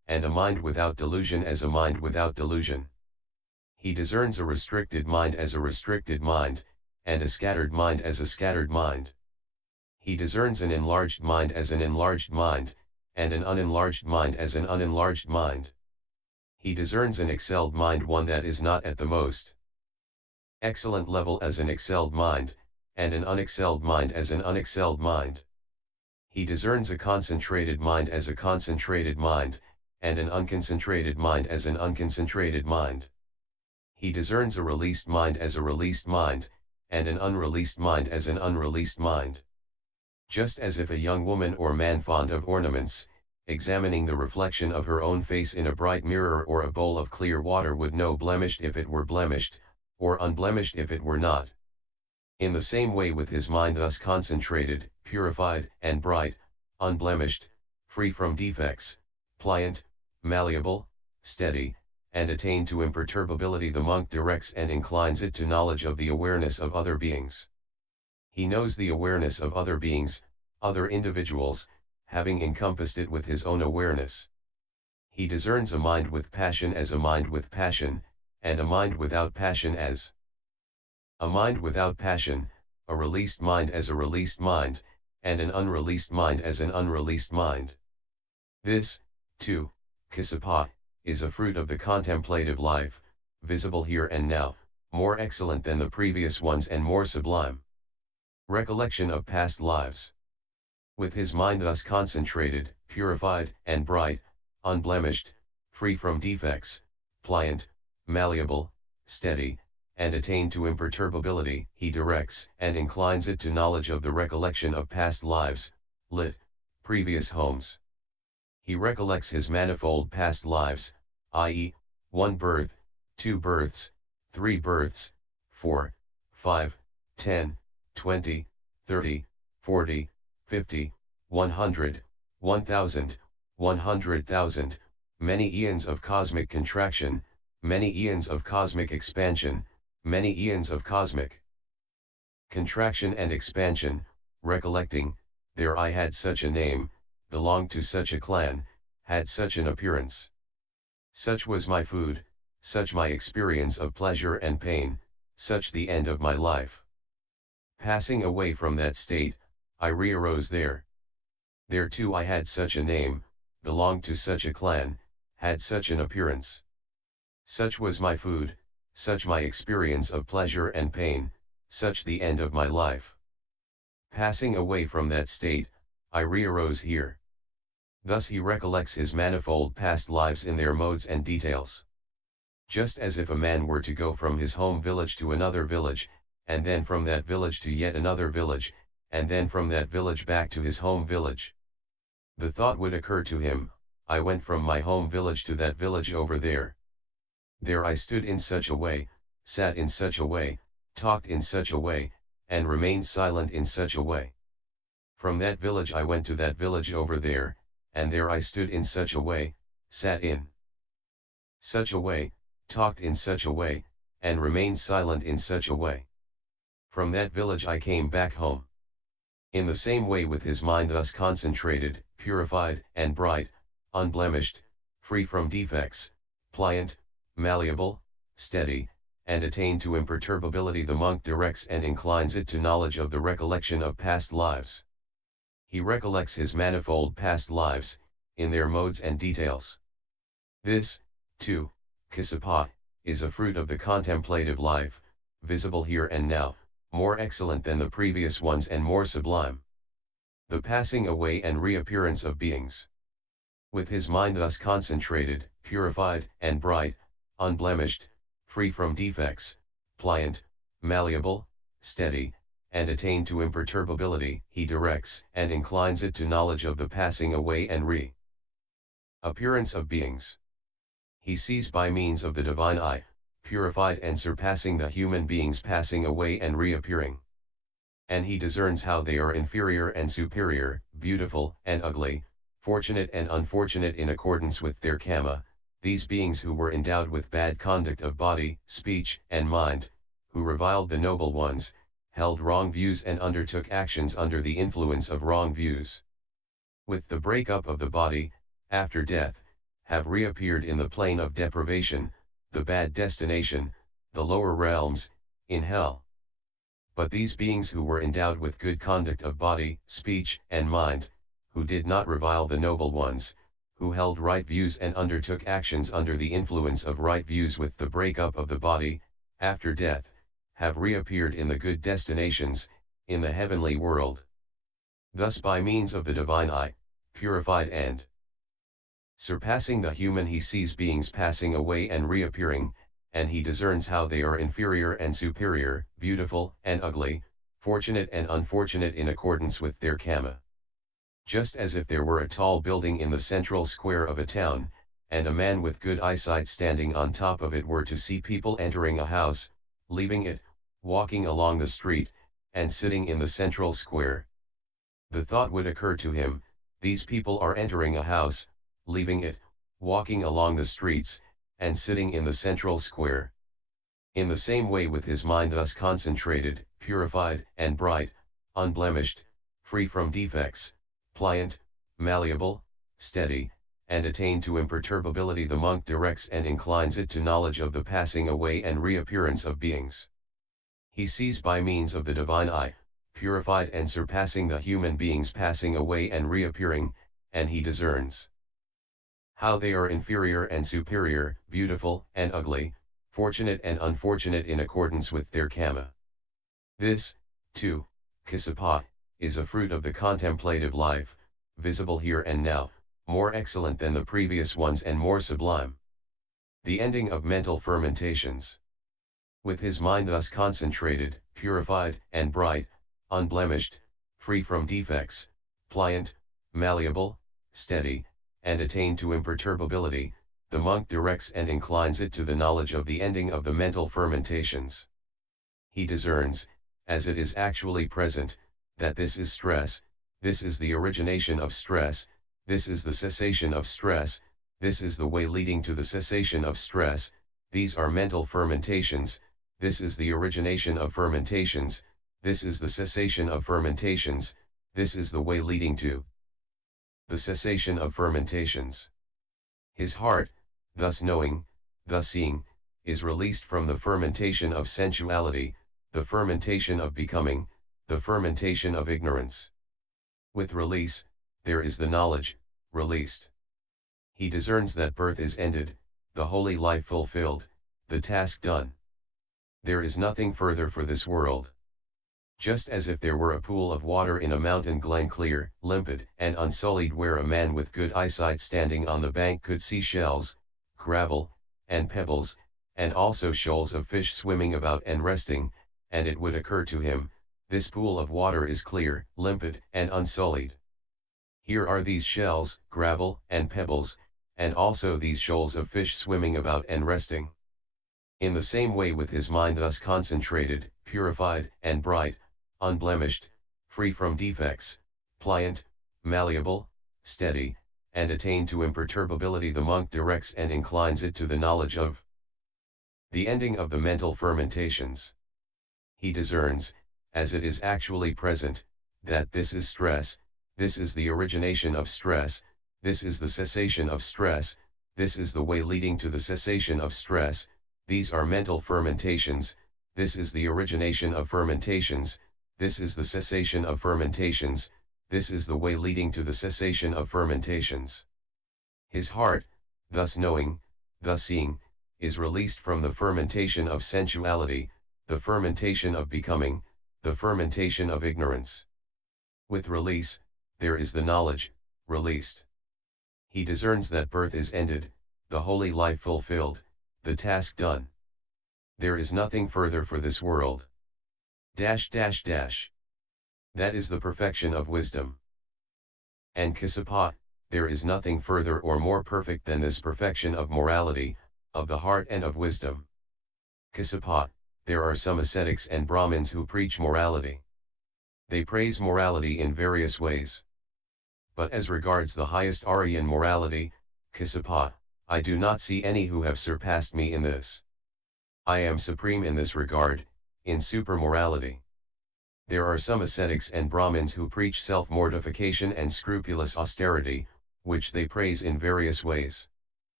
and a mind without delusion as a mind without delusion. He discerns a restricted mind as a restricted mind, and a scattered mind as a scattered mind. He discerns an enlarged mind as an enlarged mind, and an unenlarged mind as an unenlarged mind. He discerns an excelled mind, one that is not at the most excellent level, as an excelled mind, and an unexcelled mind as an unexcelled mind. He discerns a concentrated mind as a concentrated mind, and an unconcentrated mind as an unconcentrated mind. He discerns a released mind as a released mind, and an unreleased mind as an unreleased mind. Just as if a young woman or man fond of ornaments, examining the reflection of her own face in a bright mirror or a bowl of clear water, would know blemished if it were blemished, or unblemished if it were not. In the same way, with his mind thus concentrated, purified, and bright, unblemished, free from defects, pliant, malleable, steady, and attained to imperturbability, the monk directs and inclines it to knowledge of the awareness of other beings. He knows the awareness of other beings, other individuals, having encompassed it with his own awareness. He discerns a mind with passion as a mind with passion, and a mind without passion as a mind without passion, a released mind as a released mind, and an unreleased mind as an unreleased mind. This, too, Kassapa, is a fruit of the contemplative life, visible here and now, more excellent than the previous ones and more sublime. Recollection of past lives. With his mind thus concentrated, purified, and bright, unblemished, free from defects, pliant, malleable, steady, and attained to imperturbability, he directs and inclines it to knowledge of the recollection of past lives, lit. Previous homes. He recollects his manifold past lives, i.e., 1 birth, 2 births, 3 births, 4, 5, 10, 20, 30, 40, 50, 100, 1000, 100,000, many eons of cosmic contraction, many eons of cosmic expansion, many eons of cosmic contraction and expansion, recollecting, there I had such a name, belonged to such a clan, had such an appearance. Such was my food, such my experience of pleasure and pain, such the end of my life. Passing away from that state, I re-arose there. There too I had such a name, belonged to such a clan, had such an appearance. Such was my food, such my experience of pleasure and pain, such the end of my life. Passing away from that state, I re-arose here. Thus he recollects his manifold past lives in their modes and details. Just as if a man were to go from his home village to another village, and then from that village to yet another village, and then from that village back to his home village. The thought would occur to him, I went from my home village to that village over there. There I stood in such a way, sat in such a way, talked in such a way, and remained silent in such a way. From that village I went to that village over there, and there I stood in such a way, sat in such a way, talked in such a way, and remained silent in such a way. From that village I came back home. In the same way, with his mind thus concentrated, purified, and bright, unblemished, free from defects, pliant, malleable, steady, and attained to imperturbability, the monk directs and inclines it to knowledge of the recollection of past lives. He recollects his manifold past lives, in their modes and details. This, too, Kassapa, is a fruit of the contemplative life, visible here and now, more excellent than the previous ones and more sublime. The passing away and reappearance of beings. With his mind thus concentrated, purified, and bright, unblemished, free from defects, pliant, malleable, steady, and attained to imperturbability, he directs and inclines it to knowledge of the passing away and re-appearance of beings. He sees by means of the divine eye, purified and surpassing the human beings passing away and reappearing. And he discerns how they are inferior and superior, beautiful and ugly, fortunate and unfortunate in accordance with their karma, these beings who were endowed with bad conduct of body, speech, and mind, who reviled the noble ones, held wrong views and undertook actions under the influence of wrong views. With the breakup of the body, after death, have reappeared in the plane of deprivation, the bad destination, the lower realms, in hell. But these beings who were endowed with good conduct of body, speech, and mind, who did not revile the noble ones, who held right views and undertook actions under the influence of right views with the breakup of the body, after death, have reappeared in the good destinations, in the heavenly world. Thus by means of the divine eye, purified and surpassing the human, he sees beings passing away and reappearing, and he discerns how they are inferior and superior, beautiful and ugly, fortunate and unfortunate in accordance with their karma. Just as if there were a tall building in the central square of a town, and a man with good eyesight standing on top of it were to see people entering a house, leaving it, walking along the street, and sitting in the central square. The thought would occur to him, these people are entering a house, leaving it, walking along the streets, and sitting in the central square. In the same way with his mind thus concentrated, purified, and bright, unblemished, free from defects, pliant, malleable, steady, and attained to imperturbability, the monk directs and inclines it to knowledge of the passing away and reappearance of beings. He sees by means of the divine eye, purified and surpassing the human beings passing away and reappearing, and he discerns how they are inferior and superior, beautiful and ugly, fortunate and unfortunate in accordance with their karma. This, too, Kassapa, is a fruit of the contemplative life, visible here and now, more excellent than the previous ones and more sublime. The ending of mental fermentations. With his mind thus concentrated, purified, and bright, unblemished, free from defects, pliant, malleable, steady, and attained to imperturbability, the monk directs and inclines it to the knowledge of the ending of the mental fermentations. He discerns, as it is actually present, that this is stress, this is the origination of stress, this is the cessation of stress, this is the way leading to the cessation of stress, these are mental fermentations, this is the origination of fermentations, this is the cessation of fermentations, this is the way leading to the cessation of fermentations. His heart, thus knowing, thus seeing, is released from the fermentation of sensuality, the fermentation of becoming, the fermentation of ignorance. With release, there is the knowledge, released. He discerns that birth is ended, the holy life fulfilled, the task done. There is nothing further for this world. Just as if there were a pool of water in a mountain glen, clear, limpid, and unsullied, where a man with good eyesight standing on the bank could see shells, gravel, and pebbles, and also shoals of fish swimming about and resting, and it would occur to him, this pool of water is clear, limpid, and unsullied. Here are these shells, gravel, and pebbles, and also these shoals of fish swimming about and resting. In the same way with his mind thus concentrated, purified, and bright, unblemished, free from defects, pliant, malleable, steady, and attained to imperturbability, the monk directs and inclines it to the knowledge of the ending of the mental fermentations. He discerns, as it is actually present, that this is stress, this is the origination of stress, this is the cessation of stress, this is the way leading to the cessation of stress, these are mental fermentations, this is the origination of fermentations, this is the cessation of fermentations, this is the way leading to the cessation of fermentations. His heart, thus knowing, thus seeing, is released from the fermentation of sensuality, the fermentation of becoming, the fermentation of ignorance. With release, there is the knowledge, released. He discerns that birth is ended, the holy life fulfilled, the task done. There is nothing further for this world. That is the perfection of wisdom. And Kassapa, there is nothing further or more perfect than this perfection of morality, of the heart and of wisdom. Kassapa, there are some ascetics and Brahmins who preach morality. They praise morality in various ways. But as regards the highest Aryan morality, Kassapa, I do not see any who have surpassed me in this. I am supreme in this regard, in supermorality. There are some ascetics and Brahmins who preach self-mortification and scrupulous austerity, which they praise in various ways.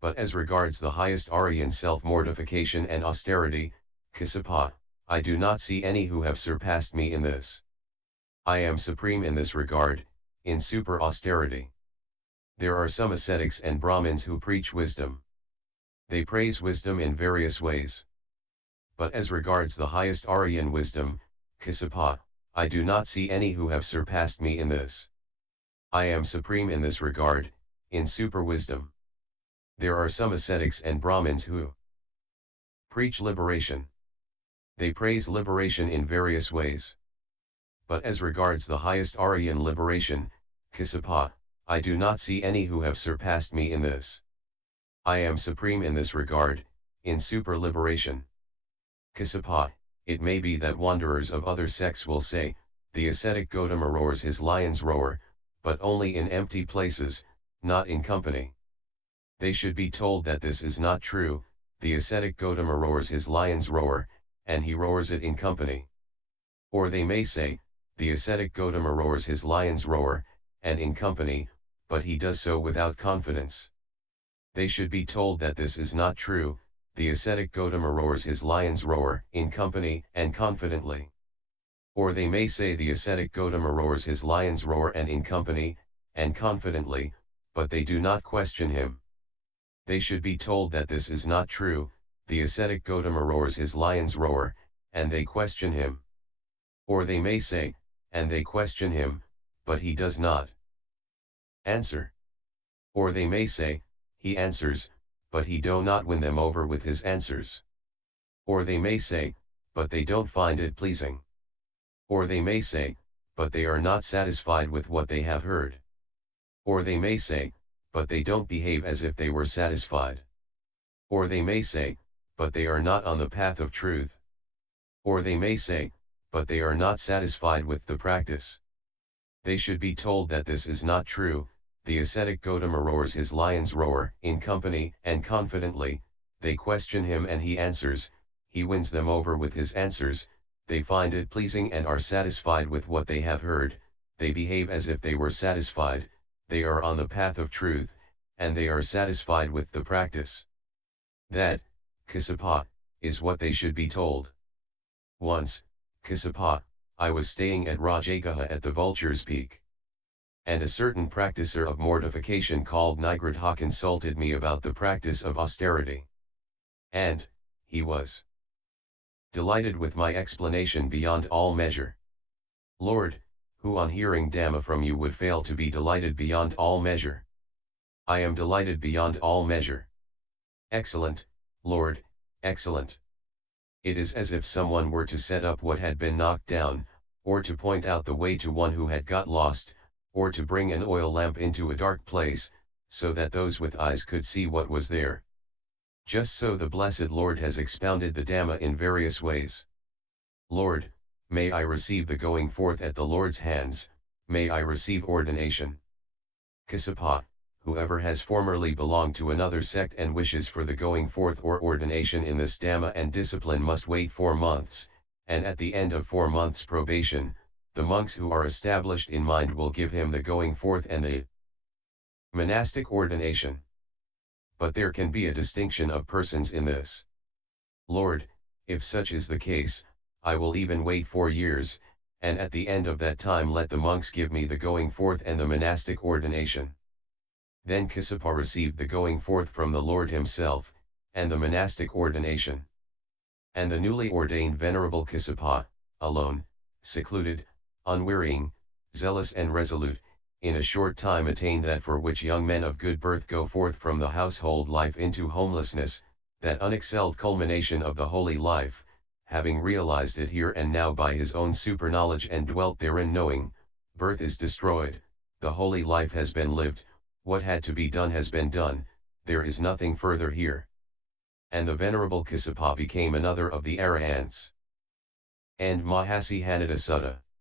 But as regards the highest Aryan self-mortification and austerity, Kassapa, I do not see any who have surpassed me in this. I am supreme in this regard, in super-austerity. There are some ascetics and Brahmins who preach wisdom. They praise wisdom in various ways. But as regards the highest Aryan wisdom, Kassapa, I do not see any who have surpassed me in this. I am supreme in this regard, in super-wisdom. There are some ascetics and Brahmins who preach liberation. They praise liberation in various ways. But as regards the highest Aryan liberation, Kassapa, I do not see any who have surpassed me in this. I am supreme in this regard, in super-liberation. Kassapa, it may be that wanderers of other sects will say, the ascetic Gautama roars his lion's roar, but only in empty places, not in company. They should be told that this is not true. The ascetic Gautama roars his lion's roar, and he roars it in company. Or they may say, the ascetic Gautama roars his lion's roar, and in company, but he does so without confidence. They should be told that this is not true. The ascetic Gautama roars his lion's roar, in company and confidently. Or they may say the ascetic Gautama roars his lion's roar and in company, and confidently, but they do not question him. They should be told that this is not true. The ascetic Gautama roars his lion's roar, and they question him. Or they may say, and they question him, but he does not answer. Or they may say, he answers, but he do not win them over with his answers. Or they may say, but they don't find it pleasing. Or they may say, but they are not satisfied with what they have heard. Or they may say, but they don't behave as if they were satisfied. Or they may say, but they are not on the path of truth. Or they may say, but they are not satisfied with the practice. They should be told that this is not true. The ascetic Gautama roars his lion's roar, in company and confidently. They question him and he answers, he wins them over with his answers, they find it pleasing and are satisfied with what they have heard, they behave as if they were satisfied, they are on the path of truth, and they are satisfied with the practice. That, Kassapa, is what they should be told. Once, Kassapa, I was staying at Rajagaha at the Vulture's Peak. And a certain practicer of mortification called Nigrodha consulted me about the practice of austerity. And, he was delighted with my explanation beyond all measure. Lord, who on hearing Dhamma from you would fail to be delighted beyond all measure? I am delighted beyond all measure. Excellent, Lord, excellent. It is as if someone were to set up what had been knocked down, or to point out the way to one who had got lost, or to bring an oil lamp into a dark place, so that those with eyes could see what was there. Just so the Blessed Lord has expounded the Dhamma in various ways. Lord, may I receive the going forth at the Lord's hands, may I receive ordination. Kassapa, whoever has formerly belonged to another sect and wishes for the going forth or ordination in this Dhamma and discipline must wait 4 months, and at the end of 4 months' probation, the monks who are established in mind will give him the going forth and the monastic ordination. But there can be a distinction of persons in this. Lord, if such is the case, I will even wait 4 years, and at the end of that time let the monks give me the going forth and the monastic ordination. Then Kassapa received the going forth from the Lord himself, and the monastic ordination. And the newly ordained Venerable Kassapa, alone, secluded, unwearying, zealous and resolute, in a short time attained that for which young men of good birth go forth from the household life into homelessness, that unexcelled culmination of the holy life, having realized it here and now by his own superknowledge and dwelt therein knowing, birth is destroyed, the holy life has been lived, what had to be done has been done, there is nothing further here. And the Venerable Kassapa became another of the Arahants. And Maha Sīhanāda Sutta.